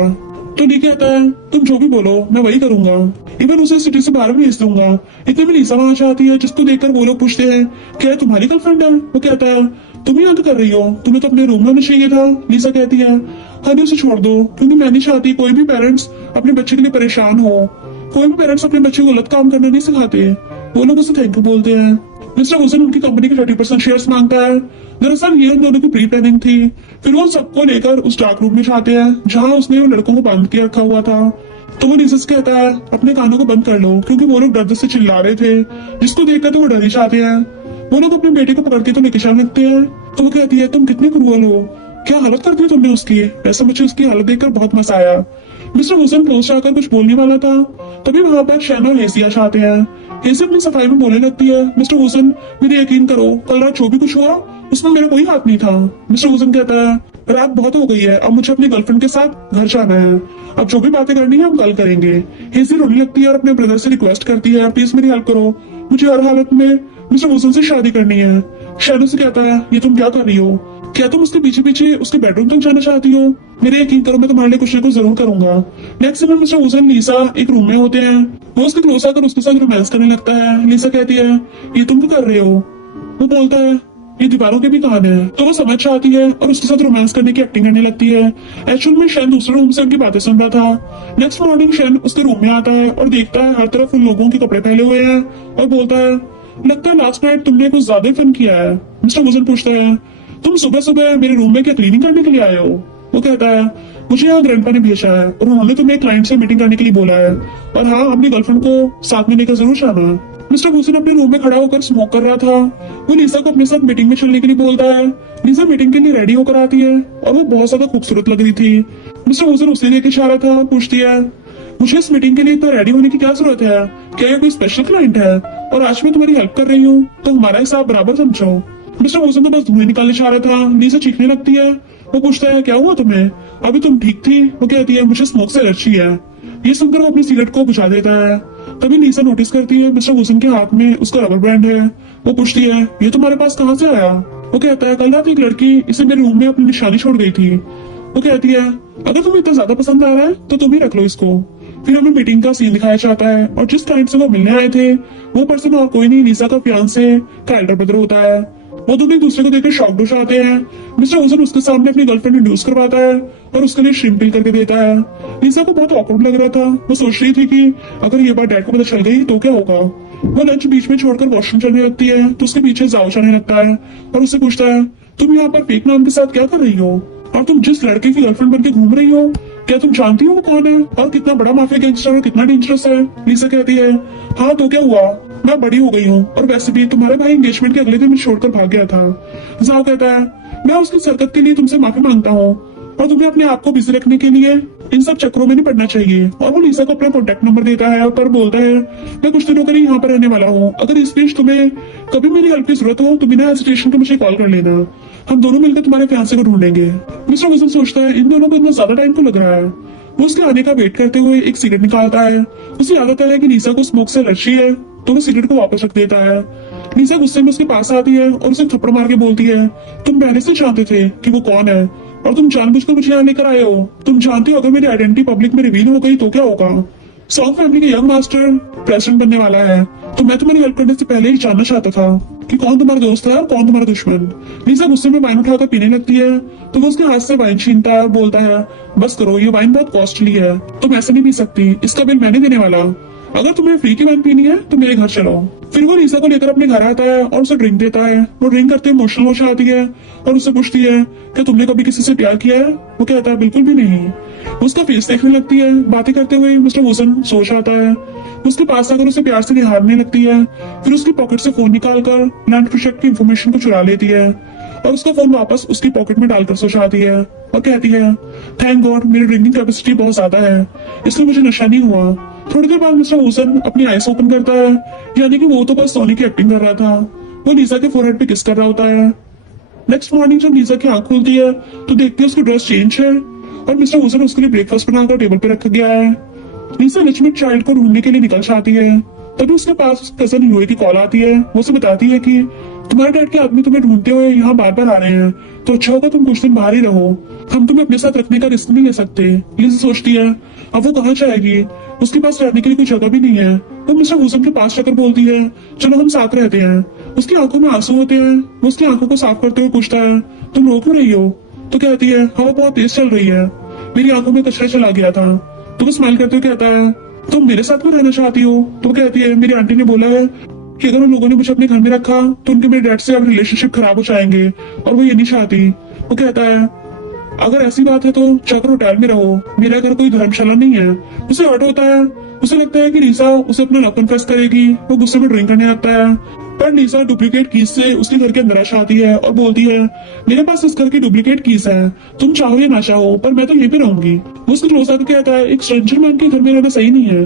तो ली कहता है तुम जो भी बोलो मैं वही करूंगा, इवन उसे सिटी से बाहर भी भेज दूंगा। इतने में लीसा वहां आती है जिसको देखकर वो लोग पूछते हैं क्या तुम्हारी गर्लफ्रेंड है? वो कहता है तुम ही अंत कर रही हो, तुम्हें तो अपने रूम में होना चाहिए था। लीसा कहती है हनी उसे छोड़ दो, क्योंकि मैं नहीं चाहती कोई भी पेरेंट्स अपने बच्चे के लिए परेशान हो। कोई भी पेरेंट्स अपने बच्चे को गलत काम करना नहीं सिखाते। वो लोग उसे थैंक यू बोलते हैं। मिस्टर वूसन उनकी कंपनी के 30% शेयर्स मांगता है। दरअसल ये उन दोनों की प्री प्लानिंग थी। फिर वो सबको लेकर उस डार्क रूम में जाते हैं जहाँ उसने उन लड़कों को बंद किया रखा हुआ था। तो वो लीजा से कहता है अपने कानों को बंद कर लो, क्योंकि वो लोग दर्द से चिल्ला रहे थे, जिसको देखकर तो वो डर ही जाते हैं। वो लोग अपने बेटे को पकड़ के तो लेके जाने लगते हैं। तो वो कहती है तुम कितने क्रूअल हो, क्या हालत कर दी तुमने उसकी। ऐसा मुझे उसकी हालत देखकर बहुत मजा आया। मिस्टर वूसन क्लोज जाकर कुछ बोलने वाला था, तभी वहां पर शैन और हेसिया आते हैं। हेसी अपनी सफाई में बोलने लगती है मिस्टर वूसन मेरे यकीन करो कल रात जो भी कुछ हुआ उसमें मेरा कोई हाथ नहीं था। मिस्टर वूसन कहता है रात बहुत हो गई है, अब मुझे अपनी गर्लफ्रेंड के साथ घर जाना है, अब जो भी बातें करनी है हम कल करेंगे। हेसी रोने लगती है और अपने ब्रदर से रिक्वेस्ट करती है प्लीज मेरी हेल्प करो, मुझे हर हालत में मिस्टर वूसन से शादी करनी है। शैनो से कहता है ये तुम क्या कर रही हो, क्या तुम उसके पीछे पीछे उसके बेडरूम तक जाना चाहती हो? मेरे यकीन करो मैं तुम्हारे लिए कुछ ना कुछ जरूर करूंगा। नेक्स्ट समय मिस्टर वूसन लीसा एक रूम में होते हैं। वो उसके क्लोज आकर उसके साथ रोमांस करने लगता है। लीसा कहती है ये तुम क्या कर रहे हो? वो बोलता है ये दीवारों के भी कहानी है। तो वो समझ आती है और उसके साथ रोमांस करने की एक्टिंग करने लगती है। एक्चुअल में शैन दूसरे रूम से उनकी बातें सुन रहा था। नेक्स्ट मॉर्निंग शैन उसके रूम में आता है और देखता है हर तरफ उन लोगों के कपड़े पहने हुए हैं और बोलता है लगता है लास्ट नाइट तुमने कुछ ज्यादा ही फन किया है। मिस्टर वूसन पूछता है तुम सुबह सुबह मेरे रूम में क्या क्लीनिंग करने के लिए आए हो? वो कहता है मुझे यहाँ ग्रैंडपा ने भेजा है और उन्होंने तुम्हें क्लाइंट से मीटिंग करने के लिए बोला है, और हाँ अपनी गर्लफ्रेंड को साथ में लेकर जरूर जाना। मिस्टर वूसन अपने रूम में खड़ा होकर स्मोक कर रहा था। वो लीसा को अपने साथ मीटिंग में चलने के लिए बोलता है। लीसा मीटिंग के लिए रेडी होकर आती है और वो बहुत ज्यादा खूबसूरत लग रही थी। मिस्टर वुसन उसे लेके इशारा था, पूछती है मुझे इस मीटिंग के लिए इतना रेडी होने की क्या जरूरत है? क्या ये कोई स्पेशल क्लाइंट है? और आज मैं तुम्हारी हेल्प कर रही हूँ तो हमारा हिसाब बराबर समझो। मिस्टर वुसन तो बस धुएं निकालने इशारा था। लीसा चीखने लगती है। वो पूछता है क्या हुआ तुम्हें? अभी तुम ठीक थी? वो कहती है मुझे स्मोक से एलर्जी है। ये सुनकर वो अपनी सिगरेट को बुझा देता है। तभी लीसा नोटिस करती है मिस्टर वुसन के हाथ में उसका रबर बैंड है। वो पूछती है ये तुम्हारे पास कहाँ से आया? वो कहता है कल रात एक लड़की इसे मेरे रूम में अपनी निशानी छोड़ गई थी। वो कहती है अगर तुम्हें इतना ज्यादा पसंद आ रहा है तो तुम ही रख लो इसको। फिर हमें मीटिंग का सीन दिखाया जाता है और जिस क्लाइंट से वो मिलने आए थे वो पर्सन और कोई नहीं लीसा का फियांसे का एल्डर ब्रदर होता है। वो दोनों एक दूसरे को देखकर शॉक्ड हो जाते हैं। मिस्टर वुसन उसके सामने अपनी गर्लफ्रेंड इंट्रोड्यूस करवाता है और उसके लिए श्रिम्प करके देता है। लीसा को बहुत ऑकवर्ड लग रहा था। वो सोच रही थी कि अगर ये बात डैड को पता चल गई तो क्या होगा। वो लंच बीच में छोड़कर वॉशरूम चलने लगती है तो उसके पीछे जाओ जाने लगता है और उससे पूछता है तुम यहाँ पर फेक नाम के साथ क्या कर रही हो? और तुम जिस लड़के की गर्लफ्रेंड बनके घूम रही हो क्या तुम जानती हो वो कौन है और कितना बड़ा माफिया गैंगस्टर और कितना डेंजरस है? लीसा कहती है हाँ तो क्या हुआ, मैं बड़ी हो गई हूँ और वैसे भी तुम्हारा भाई एंगेजमेंट के अगले दिन मुझे छोड़कर भाग गया था। जाओ कहता है मैं उसकी सरकत के लिए तुमसे माफी मांगता हूँ और तुम्हें अपने आप को बिजी रखने के लिए इन सब चक्करों में नहीं पड़ना चाहिए। और वो लीसा को अपना कॉन्टेक्ट नंबर देता है पर बोलता है मैं कुछ दिनों के लिए यहाँ पर रहने वाला हूँ। अगर इस बीच तुम्हें कभी मेरी हेल्प की जरूरत हो तो बिना हेजिटेशन के मुझे कॉल कर लेना। हम दोनों मिलकर तुम्हारे फियांसे को ढूंढेंगे। मिस्टर वुसन सोचता है इन दोनों को इतना ज्यादा टाइम क्यों लग रहा है। वो उसके आने का वेट करते हुए एक सिगरेट निकालता है। उसे याद आता है कि लीसा को स्मोक से एलर्जी है तो वो सिगरेट को वापस रख देता है। लीसा गुस्से में उसके पास आती है और उसे थप्पड़ मार के बोलती है तुम पहले से जानते थे कि वो कौन है और तुम जानबूझकर मुझे यहाँ लेकर आए हो। तुम जानते हो अगर मेरी आइडेंटिटी पब्लिक में रिवील हो गई तो क्या होगा। सॉन्ग फैमिली के यंग मास्टर प्रेसिडेंट बनने वाला है तो मैं तुम्हारी हेल्प करने से पहले ही जानना चाहता था कि कौन तुम्हारा दोस्त है और कौन तुम्हारा दुश्मन। लीसा गुस्से में वाइन उठाकर पीने लगती है तो वो उसके हाथ से वाइन छीनता है और बोलता है बस करो, ये वाइन बहुत कॉस्टली है, तुम ऐसे नहीं पी सकती, इसका बिल मैंने देने वाला। अगर तुम्हें फ्री की वाइन पीनी है तो मेरे घर चलो। फिर वो लीसा को लेकर अपने घर आता है और उसे ड्रिंक देता है। वो ड्रिंक करते इमोशनल हो जाती है और उससे पूछती है क्या तुमने कभी किसी से प्यार किया है? वो कहता है बिल्कुल भी नहीं। उसका फेस देखने लगती है। बातें करते हुए मिस्टर वुसन सो जाता है। उसके पास आकर उसे प्यार से निहारने लगती है। फिर उसकी पॉकेट से फोन निकालकर लैंड प्रोजेक्ट की इंफॉर्मेशन को चुरा लेती है और उसका फोन वापस उसकी पॉकेट में डालकर सो जाती है और कहती है थैंक गॉड मेरी ड्रिंकिंग कैपेसिटी बहुत ज्यादा है इसलिए मुझे नशा नहीं हुआ। थोड़ी देर बाद मिस्टर वुसन अपनी आईज ओपन करता है यानी कि वो तो बस सोनी की एक्टिंग कर रहा था। वो लीसा के फोरहेड पे किस कर रहा होता है। नेक्स्ट मॉर्निंग जब लीसा की आंख खुलती है तो देखती है उसकी ड्रेस चेंज है और मिस्टर वुसन उसके लिए ब्रेकफास्ट बनाकर टेबल पे रखा गया है। लीसा लेजिटिमेट चाइल्ड को ढूंढने के लिए निकल जाती है। तभी उसके पास कजन यूए की कॉल आती है। वो उसे बताती है कि तुम्हारे डैड के आदमी तुम्हें ढूंढते हुए यहाँ बार बार आ रहे हैं तो अच्छा होगा तुम कुछ दिन बाहर ही रहो, हम तुम्हें अपने साथ रखने का रिस्क नहीं ले सकते। लीसा सोचती है अब वो कहाँ जाएगी, उसके पास रहने के लिए कोई जगह भी नहीं है। वो मिस्टर वुसन के पास जाकर बोलती है चलो हम साथ रहते हैं। उसकी आंखों में आंसू होते हैं। वो उसकी आंखों को साफ करते हुए पूछता है तुम रो क्यों रही हो? तो कहती है हवा बहुत तेज चल रही है, मेरी आंखों में कचरा चला गया था। तो वो स्माइल करते हुए कहता है तुम मेरे साथ में रहना चाहती हो? तो वो कहती है मेरी आंटी ने बोला है कि अगर उन लोगों ने मुझे अपने घर में रखा तो उनके मेरे डैड से अब रिलेशनशिप खराब हो जाएंगे और वो ये नहीं चाहती। वो कहता है अगर ऐसी बात है तो जाकर होटल में रहो, मेरा घर कोई धर्मशाला नहीं है। उसे हर्ट होता है। उसे लगता है कि लीसा उसे अपना लव कन्फेस करेगी। वो गुस्से में ड्रिंक करने लगता है पर लीसा डुप्लीकेट कीज से उसके घर के अंदर आ जाती है और बोलती है मेरे पास इस घर की डुप्लीकेट कीज है, तुम चाहो या ना चाहो पर मैं तो यहीं पे रहूंगी। वो उसके क्लोज आकर कहता है एक स्ट्रेंजर मैन के घर में रहना सही नहीं है।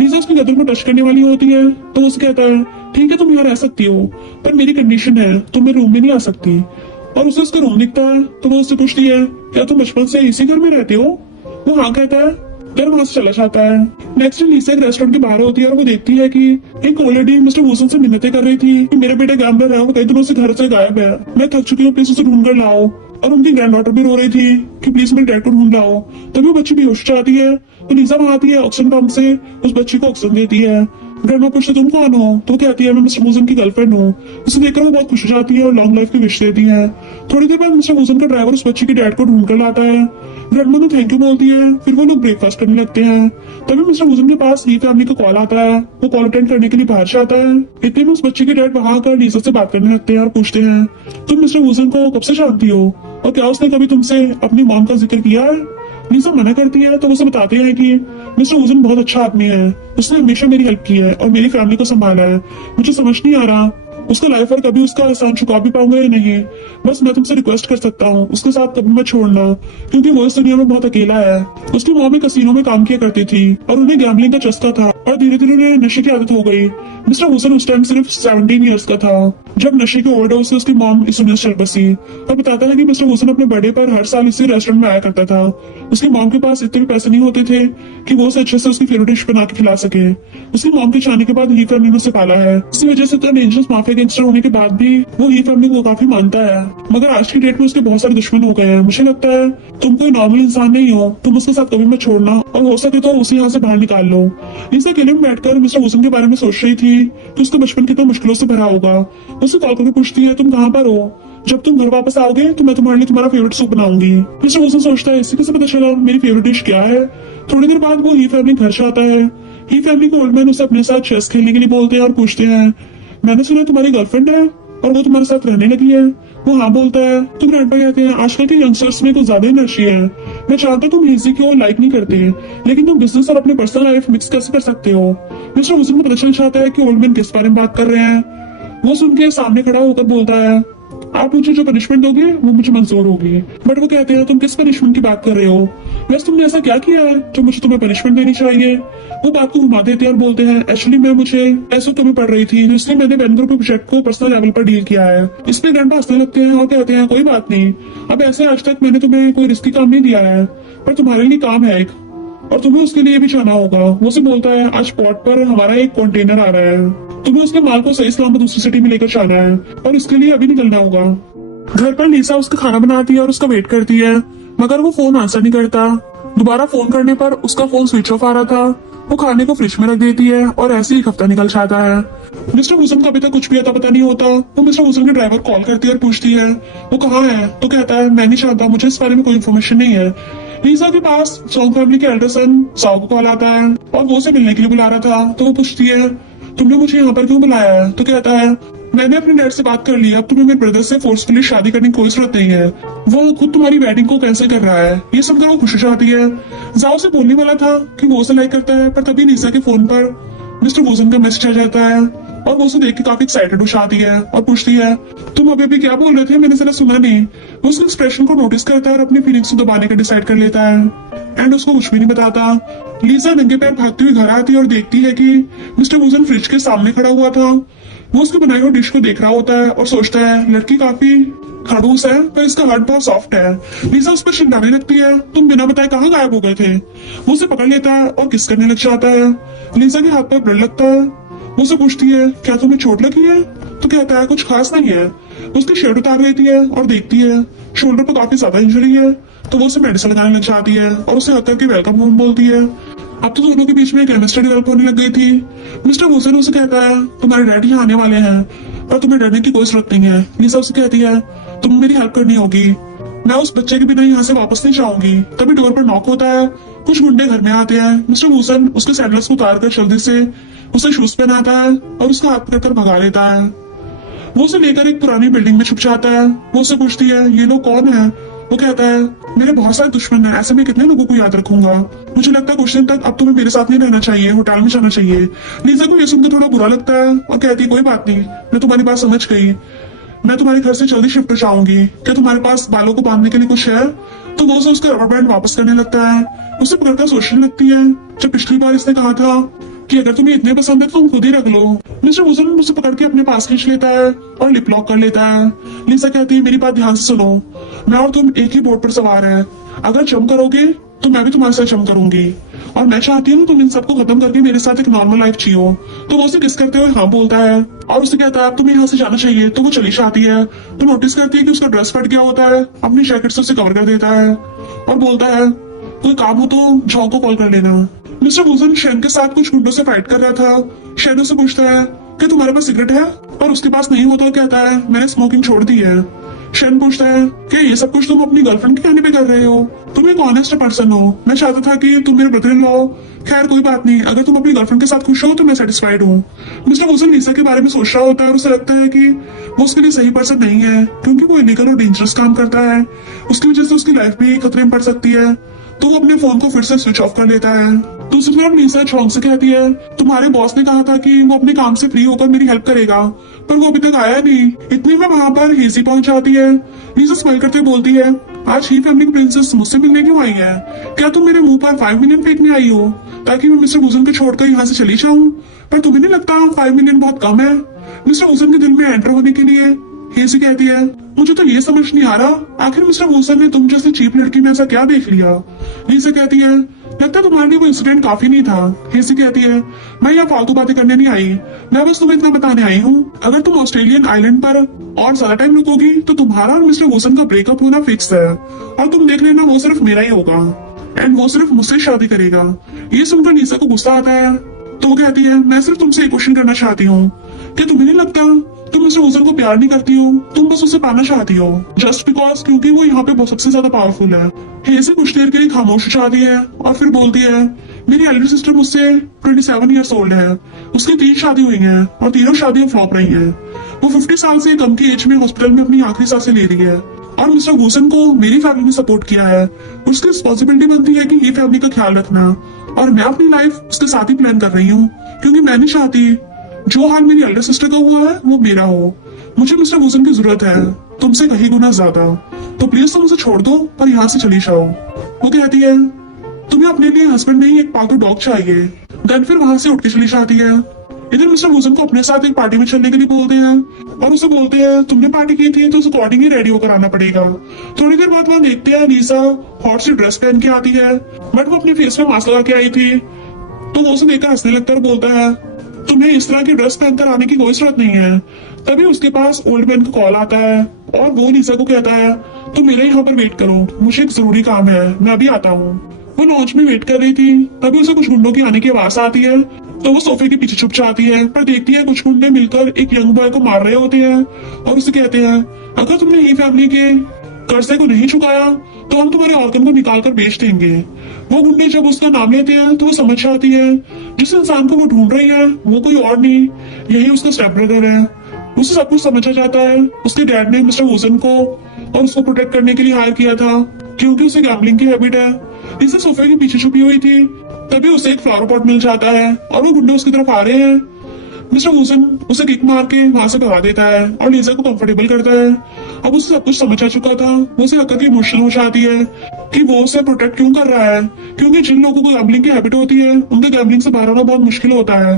लीसा उसकी गर्दन को टच करने वाली होती है तो उससे कहता है ठीक है तुम यहाँ रह सकती हो पर मेरी कंडीशन है तुम मेरे रूम में नहीं आ सकती। और उसे उसका रूम दिखता है तो वो उससे पूछती है क्या तुम बचपन से इसी घर में रहते हो? वो हाँ कहता है फिर वहां से चला जाता है। नेक्स्ट लीसा एक रेस्टोरेंट के बाहर होती है और वो देखती है कि एक ओल्ड लेडी मिस्टर वुसन से मिन्नतें कर रही थी कि मेरा बेटा गैम्बलर है, वो कई दिनों से घर से गायब है, मैं थक चुकी हूँ, प्लीज उसे ढूंढ कर लाओ। और उनकी ग्रैंड डॉटर भी रो रही थी कि प्लीज मेरे डैड को ढूंढ लाओ। तभी वो बच्ची बेहोश हो जाती है तो लीसा वहां आती है, ऑक्सीजन पंप से उस बच्ची को ऑक्सीजन देती है। ग्रैंडमा पूछते तुम कौन हो? तो कहती है मैं मिस्टर वुसन की गर्लफ्रेंड हूँ। उसे देखकर वो बहुत खुश हो जाती है और लॉन्ग लाइफ की विश देती है। थोड़ी देर बाद मिस्टर वुसन का ड्राइवर उस बच्ची के डैड को ढूंढ कर लाता है। ग्रैंडमा तो थैंक यू बोलती है। फिर वो लोग ब्रेकफास्ट करने लगते हैं। तभी मिस्टर वुसन के पास ही फैमिली का कॉल आता है। वो कॉल अटेंड करने के लिए बाहर से आता है। इतने में उस बच्चे के डैड वहां आकर लीसा से बात करने लगते हैं और पूछते हैं तुम मिस्टर वुसन को कब से जानती हो और क्या उसने कभी तुमसे अपनी मॉम का जिक्र किया है? लीसा मना करती है तो उसे बताते हैं कि मिस्टर वुसन बहुत अच्छा आदमी है, उसने हमेशा मेरी हेल्प की है और मेरी फैमिली को संभाला है। मुझे समझ नहीं आ रहा उसका लाइफ और कभी उसका एहसान चुका भी पाऊंगा या नहीं, बस मैं तुमसे रिक्वेस्ट कर सकता हूँ उसके साथ कभी मत छोड़ना, क्योंकि वो इस दुनिया में बहुत अकेला है। उसकी मॉम एक कसीनो में काम किया करती थी और उन्हें गैम्बलिंग का चस्का था और धीरे धीरे उन्हें नशे की आदत हो गई। मिस्टर हुसन उस टाइम सिर्फ 17 ईयर्स का था जब नशे की ओवरडोज से उसकी मॉम इस दुनिया से चल बसी। और बताता है कि मिस्टर हुसन अपने बर्थडे पर हर साल इसी रेस्टोरेंट में आया करता था। उसकी मॉम के पास इतने भी पैसे नहीं होते थे कि वो उसे अच्छे से उसकी फेवरेट डिश बना के खिला सके। उसकी मॉम के जाने के बाद ही फैमिली ने उसे पाला है, इसी वजह से इतना डेंजरस माफिया गैंगस्टर होने के बाद भी वो ही फैमिली को काफी मानता है। मगर आज की डेट में उसके बहुत सारे दुश्मन हो गए हैं। मुझे लगता है तुम कोई नॉर्मल इंसान नहीं हो, तुम उसके साथ कभी मत छोड़ना और हो सके तो उसे यहाँ से बाहर निकाल लो। लिसा अकेले में बैठकर मिस्टर हुसन के बारे में सोच रही थी कि उसका बचपन कितना मुश्किलों से भरा होगा। उसे कॉल करके पूछती है तुम कहाँ पर हो, जब तुम घर वापस आओगे तो मैं तुम्हारे लिए तुम्हारा फेवरेट सूप बनाऊंगी। मिस्टर हुसन सोचता है इसी कैसे पता चला मेरी फेवरेट डिश क्या है। थोड़ी देर बाद वो ही फैमिली घर से आता है। ही फैमिली को ओल्ड मैन उसे अपने साथ चेस खेलने के लिए बोलते हैं और पूछते हैं मैंने सुना तुम्हारी गर्लफ्रेंड है और वो तुम्हारे साथ रहने लगी है। वो हाँ बोलता है। तो ग्रैंडपा कहते हैं आजकल के यंगस्टर्स में कुछ ज्यादा ही नशे है। मैं चाहता तुम इजी को लाइक नहीं करते, लेकिन तुम बिजनेस और अपने पर्सनल लाइफ मिक्स कैसे कर सकते हो। मिस्टर हुसन को पता चल जाता है कि ओल्ड मैन किस बारे में बात कर रहे हैं। वो सुन के सामने खड़ा होकर बोलता है आप मुझे जो पनिशमेंट दोगे वो मुझे मंजूर होगी। बट वो कहते हैं तुम किस पनिशमेंट की बात कर रहे हो, वैसे तुमने ऐसा क्या किया है जो मुझे तुम्हें पनिशमेंट देनी चाहिए। वो बात को घुमा देते हैं और बोलते हैं एक्चुअली मैं मुझे पैसों कमी पड़ रही थी, इसलिए मैंने बैंगलोर के प्रोजेक्ट को पर्सनल लेवल पर डील किया है। इसलिए ग्रैंडपा हंसने लगते हैं और कहते हैं कोई बात नहीं, अब ऐसे आज तक मैंने तुम्हें कोई रिस्की काम नहीं दिया है, पर तुम्हारे लिए काम है एक और तुम्हें उसके लिए भी जाना होगा। वो उसे बोलता है आज पोर्ट पर हमारा एक कंटेनर आ रहा है, तुम्हें उसके माल को सही सलामत दूसरी सिटी में लेकर जाना है और इसके लिए अभी निकलना होगा। घर पर लिसा उसका खाना बनाती है और उसका वेट करती है, मगर वो फोन आंसर नहीं करता। दोबारा फोन करने पर उसका फोन स्विच ऑफ आ रहा था। वो खाने को फ्रिज में रख देती है और ऐसे ही एक हफ्ता निकल जाता है। मिस्टर हुसन का अभी तक कुछ भी अता पता नहीं होता। वो मिस्टर हुसन के ड्राइवर कॉल करती है और पूछती है वो कहाँ है। तो कहता है मैं नहीं चाहता, मुझे इस बारे में कोई इन्फॉर्मेशन नहीं है। लीसा के पास सॉन्ग फैमिली के एल्डर सन साओ को कॉल आता है और वो उसे मिलने के लिए बुला रहा था। तो वो पूछती है तुमने मुझे यहाँ पर क्यों बुलाया है। तो कहता है मैंने अपने डैड से बात कर ली, अब तुम्हें मेरे ब्रदर से फोर्सफुली शादी करने की कोई जरूरत नहीं है। वो खुद तुम्हारी वेडिंग को कैंसिल कर रहा है। ये सुनकर वो खुश हो जाती है। जाओ से बोलने वाला था कि वो उसे लाइक करता है, पर तभी लीसा के फोन पर मिस्टर वोजन का मैसेज आ जाता है और वो उसे देख के काफी एक्साइटेड हो जाती है और पूछती है तुम अभी क्या बोल रहे थे, मैंने जरा सुना नहीं। वो उसके एक्सप्रेशन को नोटिस करता है और अपनी फीलिंग्स को दबाने का डिसाइड कर लेता है एंड उसको कुछ भी नहीं बताता। लीसा नंगे पैर भागती हुई घर आती है और देखती है कि मिस्टर वोजन फ्रिज के सामने खड़ा हुआ था। वो उसके बनाई हुई डिश को देख रहा होता है और सोचता है लड़की काफी खड़ूस है पर इसका हार्ट बहुत सॉफ्ट है। लीसा उस पर चिल्लाने लगती है तुम बिना बताए कहाँ गायब हो गए थे। वो उसे पकड़ लेता है और किस करने लग जाता है। लीसा के हाथ पर ब्लड लगता है। वो उसे पूछती है क्या तुम्हें चोट लगी है। तो कहता है कुछ खास नहीं है। उसकी शर्ट उतार लेती है और देखती है शोल्डर पर काफी ज्यादा इंजरी है। तो वो उसे मेडिसिन लगाने लग जाती है और उसे हक करके वेलकम होम बोलती है। अब तो दोनों के बीच में केमिस्ट्री डेवलप होने लग गई थी। मिस्टर वोजन उसे कहता है तुम्हारे डैडी यहाँ आने वाले हैं और तुम्हें डरने की कोई जरूरत नहीं है। लीसा उसे कहती है तुम्हें मेरी हेल्प करनी होगी, मैं उस बच्चे के बिना यहाँ से वापस नहीं जाऊंगी। तभी डोर पर नॉक होता है। कुछ गुंडे घर में आते हैं। मिस्टर वोजन उसके सैंडल्स को उतार कर जल्दी से उसे शूज पहनाता है और उसका हाथ पकड़कर भगा लेता है। वो उसे लेकर एक पुरानी बिल्डिंग में छुप जाता है। वो उसे पूछती है ये लोग कौन है। वो कहता है मेरे बहुत सारे दुश्मन हैं, ऐसे में कितने लोगों को याद रखूंगा। मुझे लगता है कुछ दिन तक अब तुम्हें मेरे साथ नहीं रहना चाहिए, होटल में जाना चाहिए। लीजा को ये सुनकर थोड़ा बुरा लगता है और कहती है कोई बात नहीं, मैं तुम्हारी बात समझ गई, मैं तुम्हारे घर से जल्दी शिफ्ट हो जाऊंगी। क्या तुम्हारे पास बालों को बांधने के लिए कुछ है। तो वो उसे उसका रबर बैंड वापस करने लगता है। उसे पकड़कर सोचने लगती है जब पिछली बार इसने कहा था कि अगर तुम्हें इतने पसंद है तो तुम खुद ही रख लो। मिस्टर वोजन उसे पकड़ के अपने पास खींच लेता है और लिप लॉक कर लेता है। लीसा कहती है मेरी बात ध्यान से सुनो, मैं और तुम एक ही बोट पर सवार हैं, अगर जंप करोगे तो मैं भी तुम्हारे साथ जंप करूंगी और मैं चाहती हूँ तुम इन सबको खत्म करके मेरे साथ एक नॉर्मल लाइफ जियो। तो वो उसे किस करते हुए हाँ बोलता है और उसे कहता है तुम्हें यहाँ से जाना चाहिए। तो वो चली जाती है। तो नोटिस करती है कि उसका ड्रेस फट गया होता है। अपनी जैकेट से उसे कवर कर देता है और बोलता है कोई काम हो तो जॉ को कॉल कर लेना। मिस्टर वोजन शेन के साथ कुछ गुंडों से फाइट कर रहा था। शेन उसे पूछता है कि तुम्हारे पास सिगरेट है, और उसके पास नहीं होता कहता है मैंने स्मोकिंग छोड़ दी है। शेन पूछता है कि ये सब कुछ तुम अपनी गर्लफ्रेंड के कहने पे कर रहे हो, तुम एक ऑनेस्ट पर्सन हो, मैं चाहता था कि तुम मेरे ब्रदर इन लॉ। खैर कोई बात नहीं, अगर तुम अपनी गर्लफ्रेंड के साथ खुश हो तो मैं सेटिस्फाइड हूँ। मिस्टर वोजन लीसा के बारे में सोच रहा होता है और उसे लगता है कि वो उसके लिए सही पर्सन नहीं है, क्योंकि वो इलीगल और डेंजरस काम करता है। उसकी वजह से उसकी लाइफ भी खतरे में पड़ सकती है। तो वो अपने फोन को फिर से स्विच ऑफ कर लेता है। दूसरी तरफ लीसा चौंक से कहती है तुम्हारे बॉस ने कहा था कि वो अपने काम से फ्री होकर मेरी हेल्प करेगा, पर वो अभी तक आया नहीं। इतने में वहाँ पर हेजी पहुंच जाती है। लीसा स्माइल करते हुए बोलती है, आज ही फैमिली की प्रिंसेस मुझसे मिलने क्यों आई है? क्या तुम मेरे मुंह पर 5 मिलियन फेंकने आई हो ताकि मैं मिस्टर वुजन को छोड़कर यहाँ से चली जाऊँ? पर तुम्हें नहीं लगता 5 मिलियन बहुत कम है मिस्टर वुजन के दिल में एंटर होने के लिए? हेजी कहती है, मुझे तो ये समझ नहीं आ रहा आखिर मिस्टर वुजन ने तुम जैसे चीप लड़की में ऐसा क्या देख लिया? लीसा कहती है, लगता तुम्हारे लिए वो इंसिडेंट काफी नहीं था। हेसी कहती है, मैं यहाँ फालतू बातें करने नहीं आई, मैं बस तुम्हें इतना बताने आई हूँ, अगर तुम ऑस्ट्रेलियन आइलैंड पर और ज्यादा टाइम रुकोगी तो तुम्हारा और मिस्टर वोसन का ब्रेकअप होना फिक्स है, और तुम देख लेना वो सिर्फ मेरा ही होगा एंड वो सिर्फ मुझसे शादी करेगा। ये सुनकर लीसा को गुस्सा आता है तो वो कहती है, मैं सिर्फ तुमसे एक क्वेश्चन करना चाहती हूँ, क्या तुम्हें नहीं लगता तुम मिस्टर वुजन को प्यार नहीं करती हो, तुम बस उसे पाना चाहती हो जस्ट बिकॉज क्योंकि वो यहाँ पे बहुत सबसे ज्यादा पावरफुल है? हेसी कुछ देर के लिए खामोश हो जाती है और फिर बोलती है, मेरी एल्डर सिस्टर मुझसे 27 ईयर्स ओल्ड है, उसकी 3 शादी हुई हैं और तीनों शादियां फ्लॉप रही हैं। वो 50 साल से कम की एज में हॉस्पिटल में अपनी आखिरी सांसें ले रही है और मिस्टर वुजन को मेरी फैमिली ने सपोर्ट किया है, उसकी रिस्पॉन्सिबिलिटी बनती है कि ये फैमिली का ख्याल रखना, और मैं अपनी लाइफ उसके साथ ही प्लान कर रही हूँ क्योंकि मैं नहीं चाहती जो हाल मेरी एल्डर सिस्टर का हुआ है वो मेरा हो। मुझे मिस्टर वुजन की जरूरत है तुमसे कहीं गुना ज्यादा, तो प्लीज तुम उसे छोड़ दो पर यहाँ से चली जाओ। वो कहती है, तुम्हें अपने लिए हस्बैंड नहीं एक पालतू डॉग चाहिए। देन फिर वहां से उठ के चली जाती है। इधर मिस्टर वुजन को अपने साथ एक पार्टी में चलने के लिए बोलते हैं और उसे बोलते हैं, तुमने पार्टी की थी तो उस अकॉर्डिंग ही रेडी होकर आना पड़ेगा। थोड़ी देर बाद वहां देखते हैं लीसा हॉट सी ड्रेस पहन के आती है, बट वो अपने फेस में मास्क लगा के आई थी, तो वो उसे देखकर हंसने लगता है और बोलता है, तुम्हें इस तरह की ड्रेस पहनकर आने की कोई जरूरत नहीं है। तभी उसके पास ओल्ड मैन का कॉल आता है और वो लीसा को कहता है, तुम मेरे यहाँ पर वेट करो, मुझे एक जरूरी काम है, मैं अभी आता हूँ। वो लॉन्च में वेट कर रही थी, तभी उसे कुछ गुंडों की आने की आवाज आती है, तो वो सोफे के पीछे छुप जाती है, पर देखती है कुछ गुंडे मिलकर एक यंग बॉय को मार रहे होते हैं और उसे कहते हैं, अगर तुमने ही फैमिली के कर्जे को नहीं चुकाया तो हम तुम्हारे ऑर्गन को निकाल कर बेच देंगे। वो गुंडे जब उसका नाम लेते हैं तो वो समझ जाती है जिस इंसान को वो ढूंढ रही है वो कोई और नहीं, यही उसका स्टेप ब्रदर है। उसे सब कुछ समझ आ जाता है, उसके डैड ने मिस्टर वुजन को और उसको प्रोटेक्ट करने के लिए हायर किया था क्योंकि उसे गैम्बलिंग की हैबिट है। इसे सोफे के पीछे छुपी हुई थी, तभी उसे एक फ्लावर पॉट मिल जाता है और वो गुंडे उसकी तरफ आ रहे हैं। मिस्टर वुजन उसे किक मार के वहां से भगा देता है और लीजा को कंफर्टेबल करता है। अब उसे सब कुछ समझ आ चुका था, वो उसे हरकत इमोशनल हो जाती है कि वो उसे प्रोटेक्ट क्यों कर रहा है, क्योंकि जिन लोगों को गैम्बलिंग की हैबिट होती है उनके गैम्बलिंग से बाहर आना बहुत मुश्किल होता है।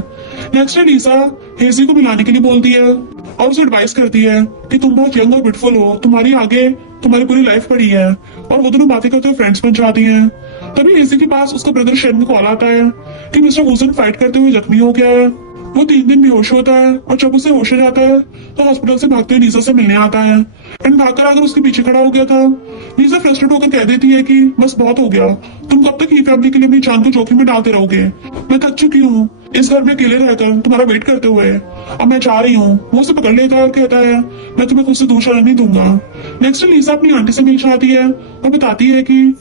नेक्स्ट डे लीसा हेजी को मिलाने के लिए बोलती है और उसे एडवाइस करती है कि तुम बहुत यंग और ब्यूटीफुल हो, तुम्हारी आगे तुम्हारी पूरी लाइफ पड़ी है, और वो दोनों बातें करते हुए फ्रेंड्स बन जाती हैं। तभी हेजी के पास उसका ब्रदर शेन का कॉल आता है कि मिस्टर वुजन फाइट करते हुए जख्मी हो गया है। वो 3 दिन बेहोश होता है और जब उसे होश आ जाता है तो हॉस्पिटल से भागते हुए लीसा से मिलने आता है एंड भागकर आकर उसके पीछे खड़ा हो गया था। लीसा फ्रस्ट्रेट होकर कह देती है कि बस बहुत हो गया, तुम कब तक ये फैमिली के लिए अपनी जान को जोखिम में डालते रहोगे? मैं थक चुकी हूँ इस घर में अकेले रहकर तुम्हारा वेट करते हुए, अब मैं जा रही हूँ। वो उसे पकड़ लेता है और कहता है, मैं तुम्हें खुद से दूर जाने नहीं दूंगा। नेक्स्ट लीसा अपनी आंटी से मिल जाती है और बताती है कि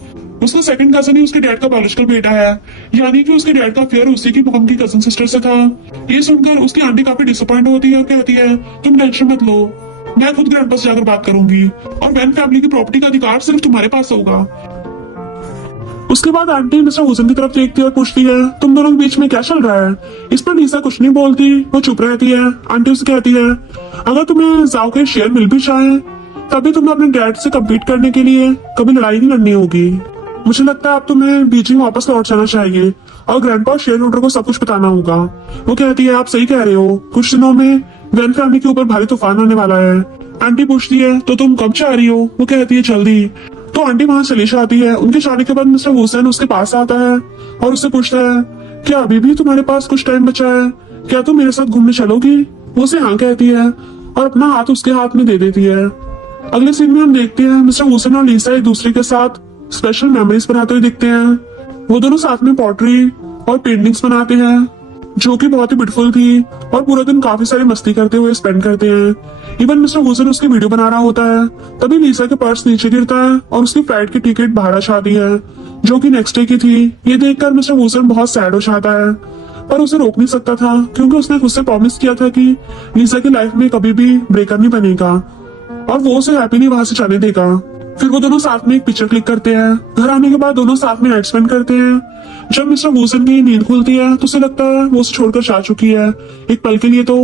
उसका सेकंड कजन ही उसके डैड का बायोलॉजिकल बेटा है, यानी कि उसके डैड का अफेयर उसी की मॉम की कजन सिस्टर से था। ये सुनकर उसकी आंटी काफी डिसअपॉइंट होती है और कहती है, तुम टेंशन मत लो, मैं खुद ग्रैंडपा से जाकर बात करूंगी और वैन फैमिली की प्रॉपर्टी का अधिकार सिर्फ तुम्हारे पास होगा। उसके बाद आंटी मिस्टर वुजन की तरफ देखती है और पूछती है, तुम दोनों के बीच में क्या चल रहा है? इस पर लीसा कुछ नहीं बोलती, वो चुप रहती है। आंटी उसे कहती है, अगर तुम्हें जाओ के शेयर मिल भी जाए तभी तुम्हें अपने डैड से कम्पीट करने के लिए कभी लड़ाई नहीं लड़नी होगी। मुझे लगता है अब तुम्हें बीजिंग वापस लौट जाना चाहिए और ग्रैंडपा और शेयर होल्डर को सब कुछ बताना होगा। वो कहती है, आप सही कह रहे हो, कुछ दिनों में वैन फैमिली के ऊपर भारी तूफान आने वाला है। आंटी पूछती है, तो तुम कब जा रही हो? वो कहती है, जल्दी। तो आंटी वहां चली जाती है। उनके जाने के बाद मिस्टर वुजन उसके पास आता है और उससे पूछता है, क्या अभी भी तुम्हारे पास कुछ टाइम बचा है? क्या तुम मेरे साथ घूमने चलोगी? वो उसे हाँ कहती है और अपना हाथ उसके हाथ में दे देती है। अगले सीन में हम देखते हैं मिस्टर वुजन और लीसा एक दूसरे के साथ स्पेशल मेमोरीज बनाते हुए दिखते हैं। वो दोनों साथ में पॉटरी और पेंटिंग्स बनाते हैं जो कि बहुत ही ब्यूटीफुल थी और पूरा दिन काफी सारी मस्ती करते हुए स्पेंड करते हैं। इवन मिस्टर वुजन उसकी वीडियो बना रहा होता है, तभी लीसा के पर्स नीचे गिरता है और उसकी फ्लाइट की टिकट बाहर आ जाती है जो कि नेक्स्ट डे की थी। ये देखकर मिस्टर वुजन बहुत सैड हो जाता है, पर उसे रोक नहीं सकता था क्योंकि उसने खुद से प्रॉमिस किया था कि लीसा की लाइफ में कभी भी ब्रेकअप नहीं बनेगा और वो उसे हैप्पीली वहां से जाने देगा। फिर वो दोनों साथ में एक पिक्चर क्लिक करते हैं। घर आने के बाद दोनों साथ में नाइट स्पेंड करते हैं। जब मिस्टर वुजन की नींद खुलती है तो उसे लगता है वो उसे छोड़कर जा चुकी है एक पल के लिए। तो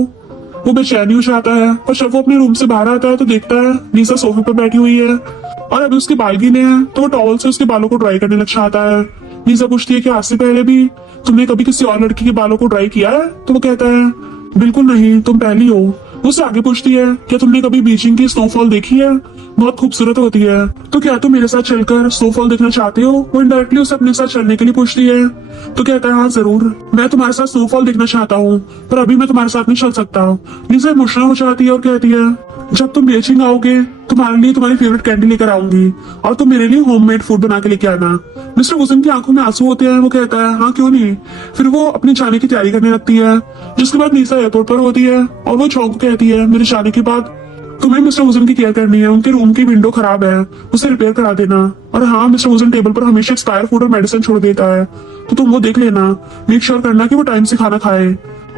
वो बेचैनी हो जाता है और जब वो अपने रूम से बाहर आता है तो देखता है लीसा सोफे पर बैठी हुई है और अभी उसके बाल गीले हैं, तो वो टॉवल से उसके बालों को ड्राई करने लग जाता है। लीसा पूछती है कि आज से पहले भी तुमने कभी किसी और लड़की के बालों को ड्राई किया है? तो वो कहता है बिल्कुल नहीं, तुम पहली हो। वो उससे आगे पूछती है क्या तुमने कभी बीजिंग की स्नोफॉल देखी है? बहुत खूबसूरत होती है, तो क्या तुम मेरे साथ चलकर स्नोफॉल देखना चाहते हो? वो इनडायरेक्टली उसे अपने साथ चलने के लिए पूछती है, तो कहता है हाँ जरूर, मैं तुम्हारे साथ स्नोफॉल देखना चाहता हूँ, पर अभी मैं तुम्हारे साथ नहीं चल सकता। लीसा इमोशनल हो जाती है और कहती है जब तुम बीजिंग आओगे तुम्हारे लिए तुम्हारी फेवरेट कैंडी लेकर आऊंगी और तुम मेरे लिए होममेड फूड बना के लेके आना। मिस्टर वुसन की आंखों में आंसू होते हैं। वो कहता है हाँ क्यों नहीं। फिर वो अपने जाने की तैयारी करने लगती है, जिसके बाद लीसा एयरपोर्ट पर होती है और वो चौंक कहती है मेरे जाने के बाद तुम्हें मिस्टर वुसन की केयर करनी है, उनके रूम की विंडो खराब है, उसे रिपेयर करा देना। और हाँ, मिस्टर वुसन टेबल पर हमेशा एक्सपायर फूड और मेडिसिन छोड़ देता है, तो तुम वो देख लेना, मेक श्योर करना कि वो टाइम से खाना खाए।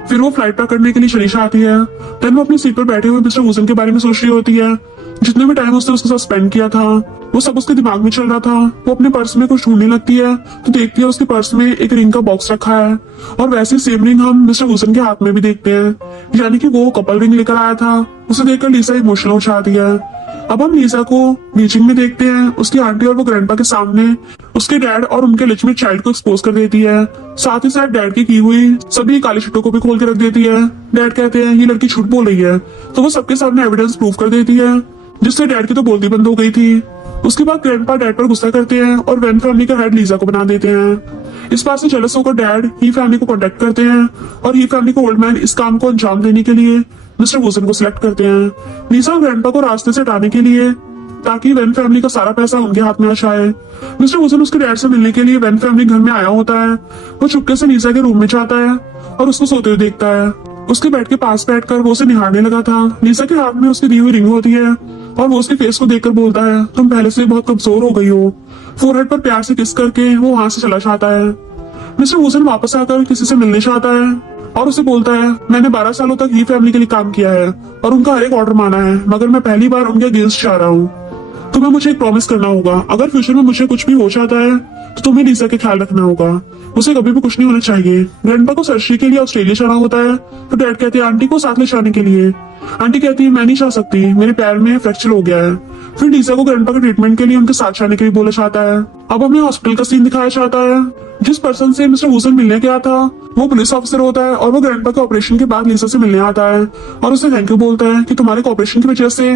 फिर वो फ्लाइट पैक करने के लिए शरीशा आती है। देन वो अपनी सीट पर बैठे हुए मिस्टर वुसन के बारे में सोच रही होती है, जितने भी टाइम उसने उसके साथ स्पेंड किया था वो सब उसके दिमाग में चल रहा था। वो अपने पर्स में कुछ ढूंढने लगती है तो देखती है उसके पर्स में एक रिंग का बॉक्स रखा है और वैसे सेम रिंग हम मिस्टर वुसन के हाथ में भी देखते हैं, यानी कि वो कपल रिंग लेकर आया था। उसे देखकर लीसा इमोशनल हो जाती है। अब हम लीसा को बीजिंग में देखते हैं, उसकी आंटी और वो ग्रैंडपा के सामने उसके डैड और उनके लिचमेट चाइल्ड को एक्सपोज कर देती है। साथ ही साथ डैड की हुई सभी काली चिट्ठों को भी खोल के रख देती है। डैड कहते हैं ये लड़की झूठ बोल रही है, तो वो सबके सामने एविडेंस प्रूव कर देती है, जिससे डैड की तो बोलती बंद हो गई थी। उसके बाद ग्रैंडपा डैड पर गुस्सा करते हैं और वैन फैमिली का हेड लीजा को बना देते हैं। इस बात से जेलस होकर डैड ही फैमिली को कांटेक्ट करते हैं और ही फैमिली को ओल्ड मैन इस काम को अंजाम देने के लिए मिस्टर वुसन को सिलेक्ट करते हैं। लीसा और ग्रैंडपा को रास्ते से हटाने के लिए, ताकि वैन फैमिली का सारा पैसा उनके हाथ में आ जाए। मिस्टर वुसन उसके डैड से मिलने के लिए वैन फैमिली घर में आया होता है। वो चुपके से लीसा के रूम में जाता है और उसको सोते हुए देखता है। उसके बेड के पास बैठकर वो उसे निहारने लगा था। लीसा के हाथ में उसकी दी हुई रिंग होती है और वो उसके फेस को देखकर बोलता है तुम पहले से बहुत कमजोर हो गई हो। फोरहेड पर प्यार से किस करके वो वहां से चला जाता है। मिस्टर वुसन वापस आकर किसी से मिलने चाहता है और उसे बोलता है मैंने 12 सालों तक ही फैमिली के लिए काम किया है और उनका हर एक ऑर्डर माना है, मगर मैं पहली बार उनके अगेंस्ट जा रहा हूँ। तुम्हें मुझे एक प्रॉमिस करना होगा, अगर फ्यूचर में मुझे कुछ भी हो जाता है तो तुम्हें लीसा के ख्याल रखना होगा, उसे कभी भी कुछ नहीं होना चाहिए। ग्रैंडपा को सर्जरी के लिए ऑस्ट्रेलिया जाना होता है, तो डैड कहते हैं आंटी को साथ ले जाने के लिए। आंटी कहती है मैं नहीं जा सकती, मेरे पैर में फ्रैक्चर हो गया है। फिर लीसा को ग्रैंडपा के ट्रीटमेंट के लिए उनके साथ जाने के लिए बोला जाता है। अब हमें हॉस्पिटल का सीन दिखाया जाता है। जिस पर्सन से मिस्टर वुसन मिलने गया था वो पुलिस ऑफिसर होता है और वो ग्रैंडपा के ऑपरेशन के बाद लीसा से मिलने आता है और उसे थैंक यू बोलता है कि तुम्हारे ऑपरेशन की वजह से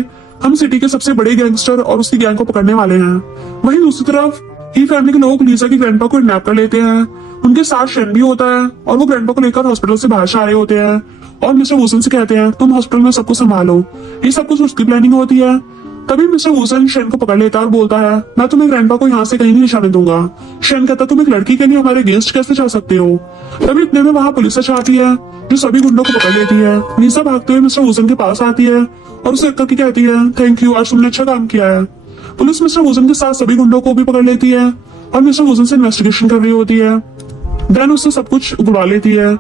हम सिटी के सबसे बड़े गैंगस्टर और उसकी गैंग को पकड़ने वाले हैं। वहीं दूसरी तरफ ही फैमिली के लोग लीसा की ग्रैंडपा को किडनैप कर लेते हैं। उनके साथ शेन भी होता है और वो ग्रैंडपा को लेकर हॉस्पिटल से बाहर आ रहे होते हैं और मिस्टर वुसन से कहते हैं तुम हॉस्पिटल में सबको संभालो, ये सब कुछ उसकी प्लानिंग होती है। तभी मिस्टर वुसन शेन को पकड़ लेता है और बोलता है मैं तुम्हें ग्रैंडपा को यहाँ से कहीं नहीं जाने दूंगा। शेन कहता तुम एक लड़की के लिए हमारे अगेंस्ट कैसे जा सकते हो। तभी इतने में वहाँ पुलिस आती है जो सभी गुंडों को पकड़ लेती है। लीसा भागते हुए मिस्टर वुसन के पास आती है और उसे करके कहती है थैंक यू, आज तुमने अच्छा काम किया है। पुलिस मिस्टर वुसन के साथ सभी गुंडों को भी पकड़ लेती है और मिस्टर वुसन से इन्वेस्टिगेशन कर रही होती है। देन उससे सब कुछ उगवा लेती है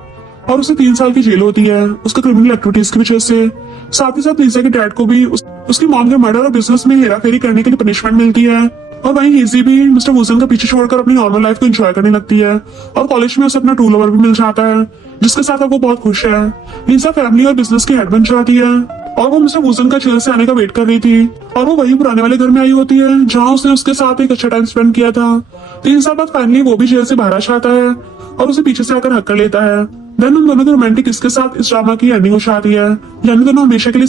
और उसे 3 साल की जेल होती है उसके क्रिमिनल एक्टिविटीज की वजह से। साथ ही साथ लीसा के डैड को भी उसकी मॉम के मर्डर और बिजनेस में हेराफेरी करने के लिए पनिशमेंट मिलती है। और वहीं हेजी भी मिस्टर वुसन का पीछे छोड़कर अपनी नॉर्मल लाइफ को एंजॉय करने लगती है और कॉलेज में उसे अपना ट्रू लवर भी मिल जाता है, जिसके साथ अब वो बहुत खुश है। लीसा फैमिली और बिजनेस की हेड बन जाती है और वो मिस्टर वुसन का जेल से आने का वेट कर रही थी और वो वही पुराने वाले घर में आई होती है जहाँ उसने उसके साथ एक अच्छा टाइम स्पेंड किया था। 3 साल बाद फाइनली वो भी जेल से बाहर आ जाता है और उसे पीछे से आकर हक कर लेता है। देन उन दोनों के रोमांटिक इसके साथ इस ड्रामा की एंडिंग हो जाती है, यानी दोनों हमेशा के लिए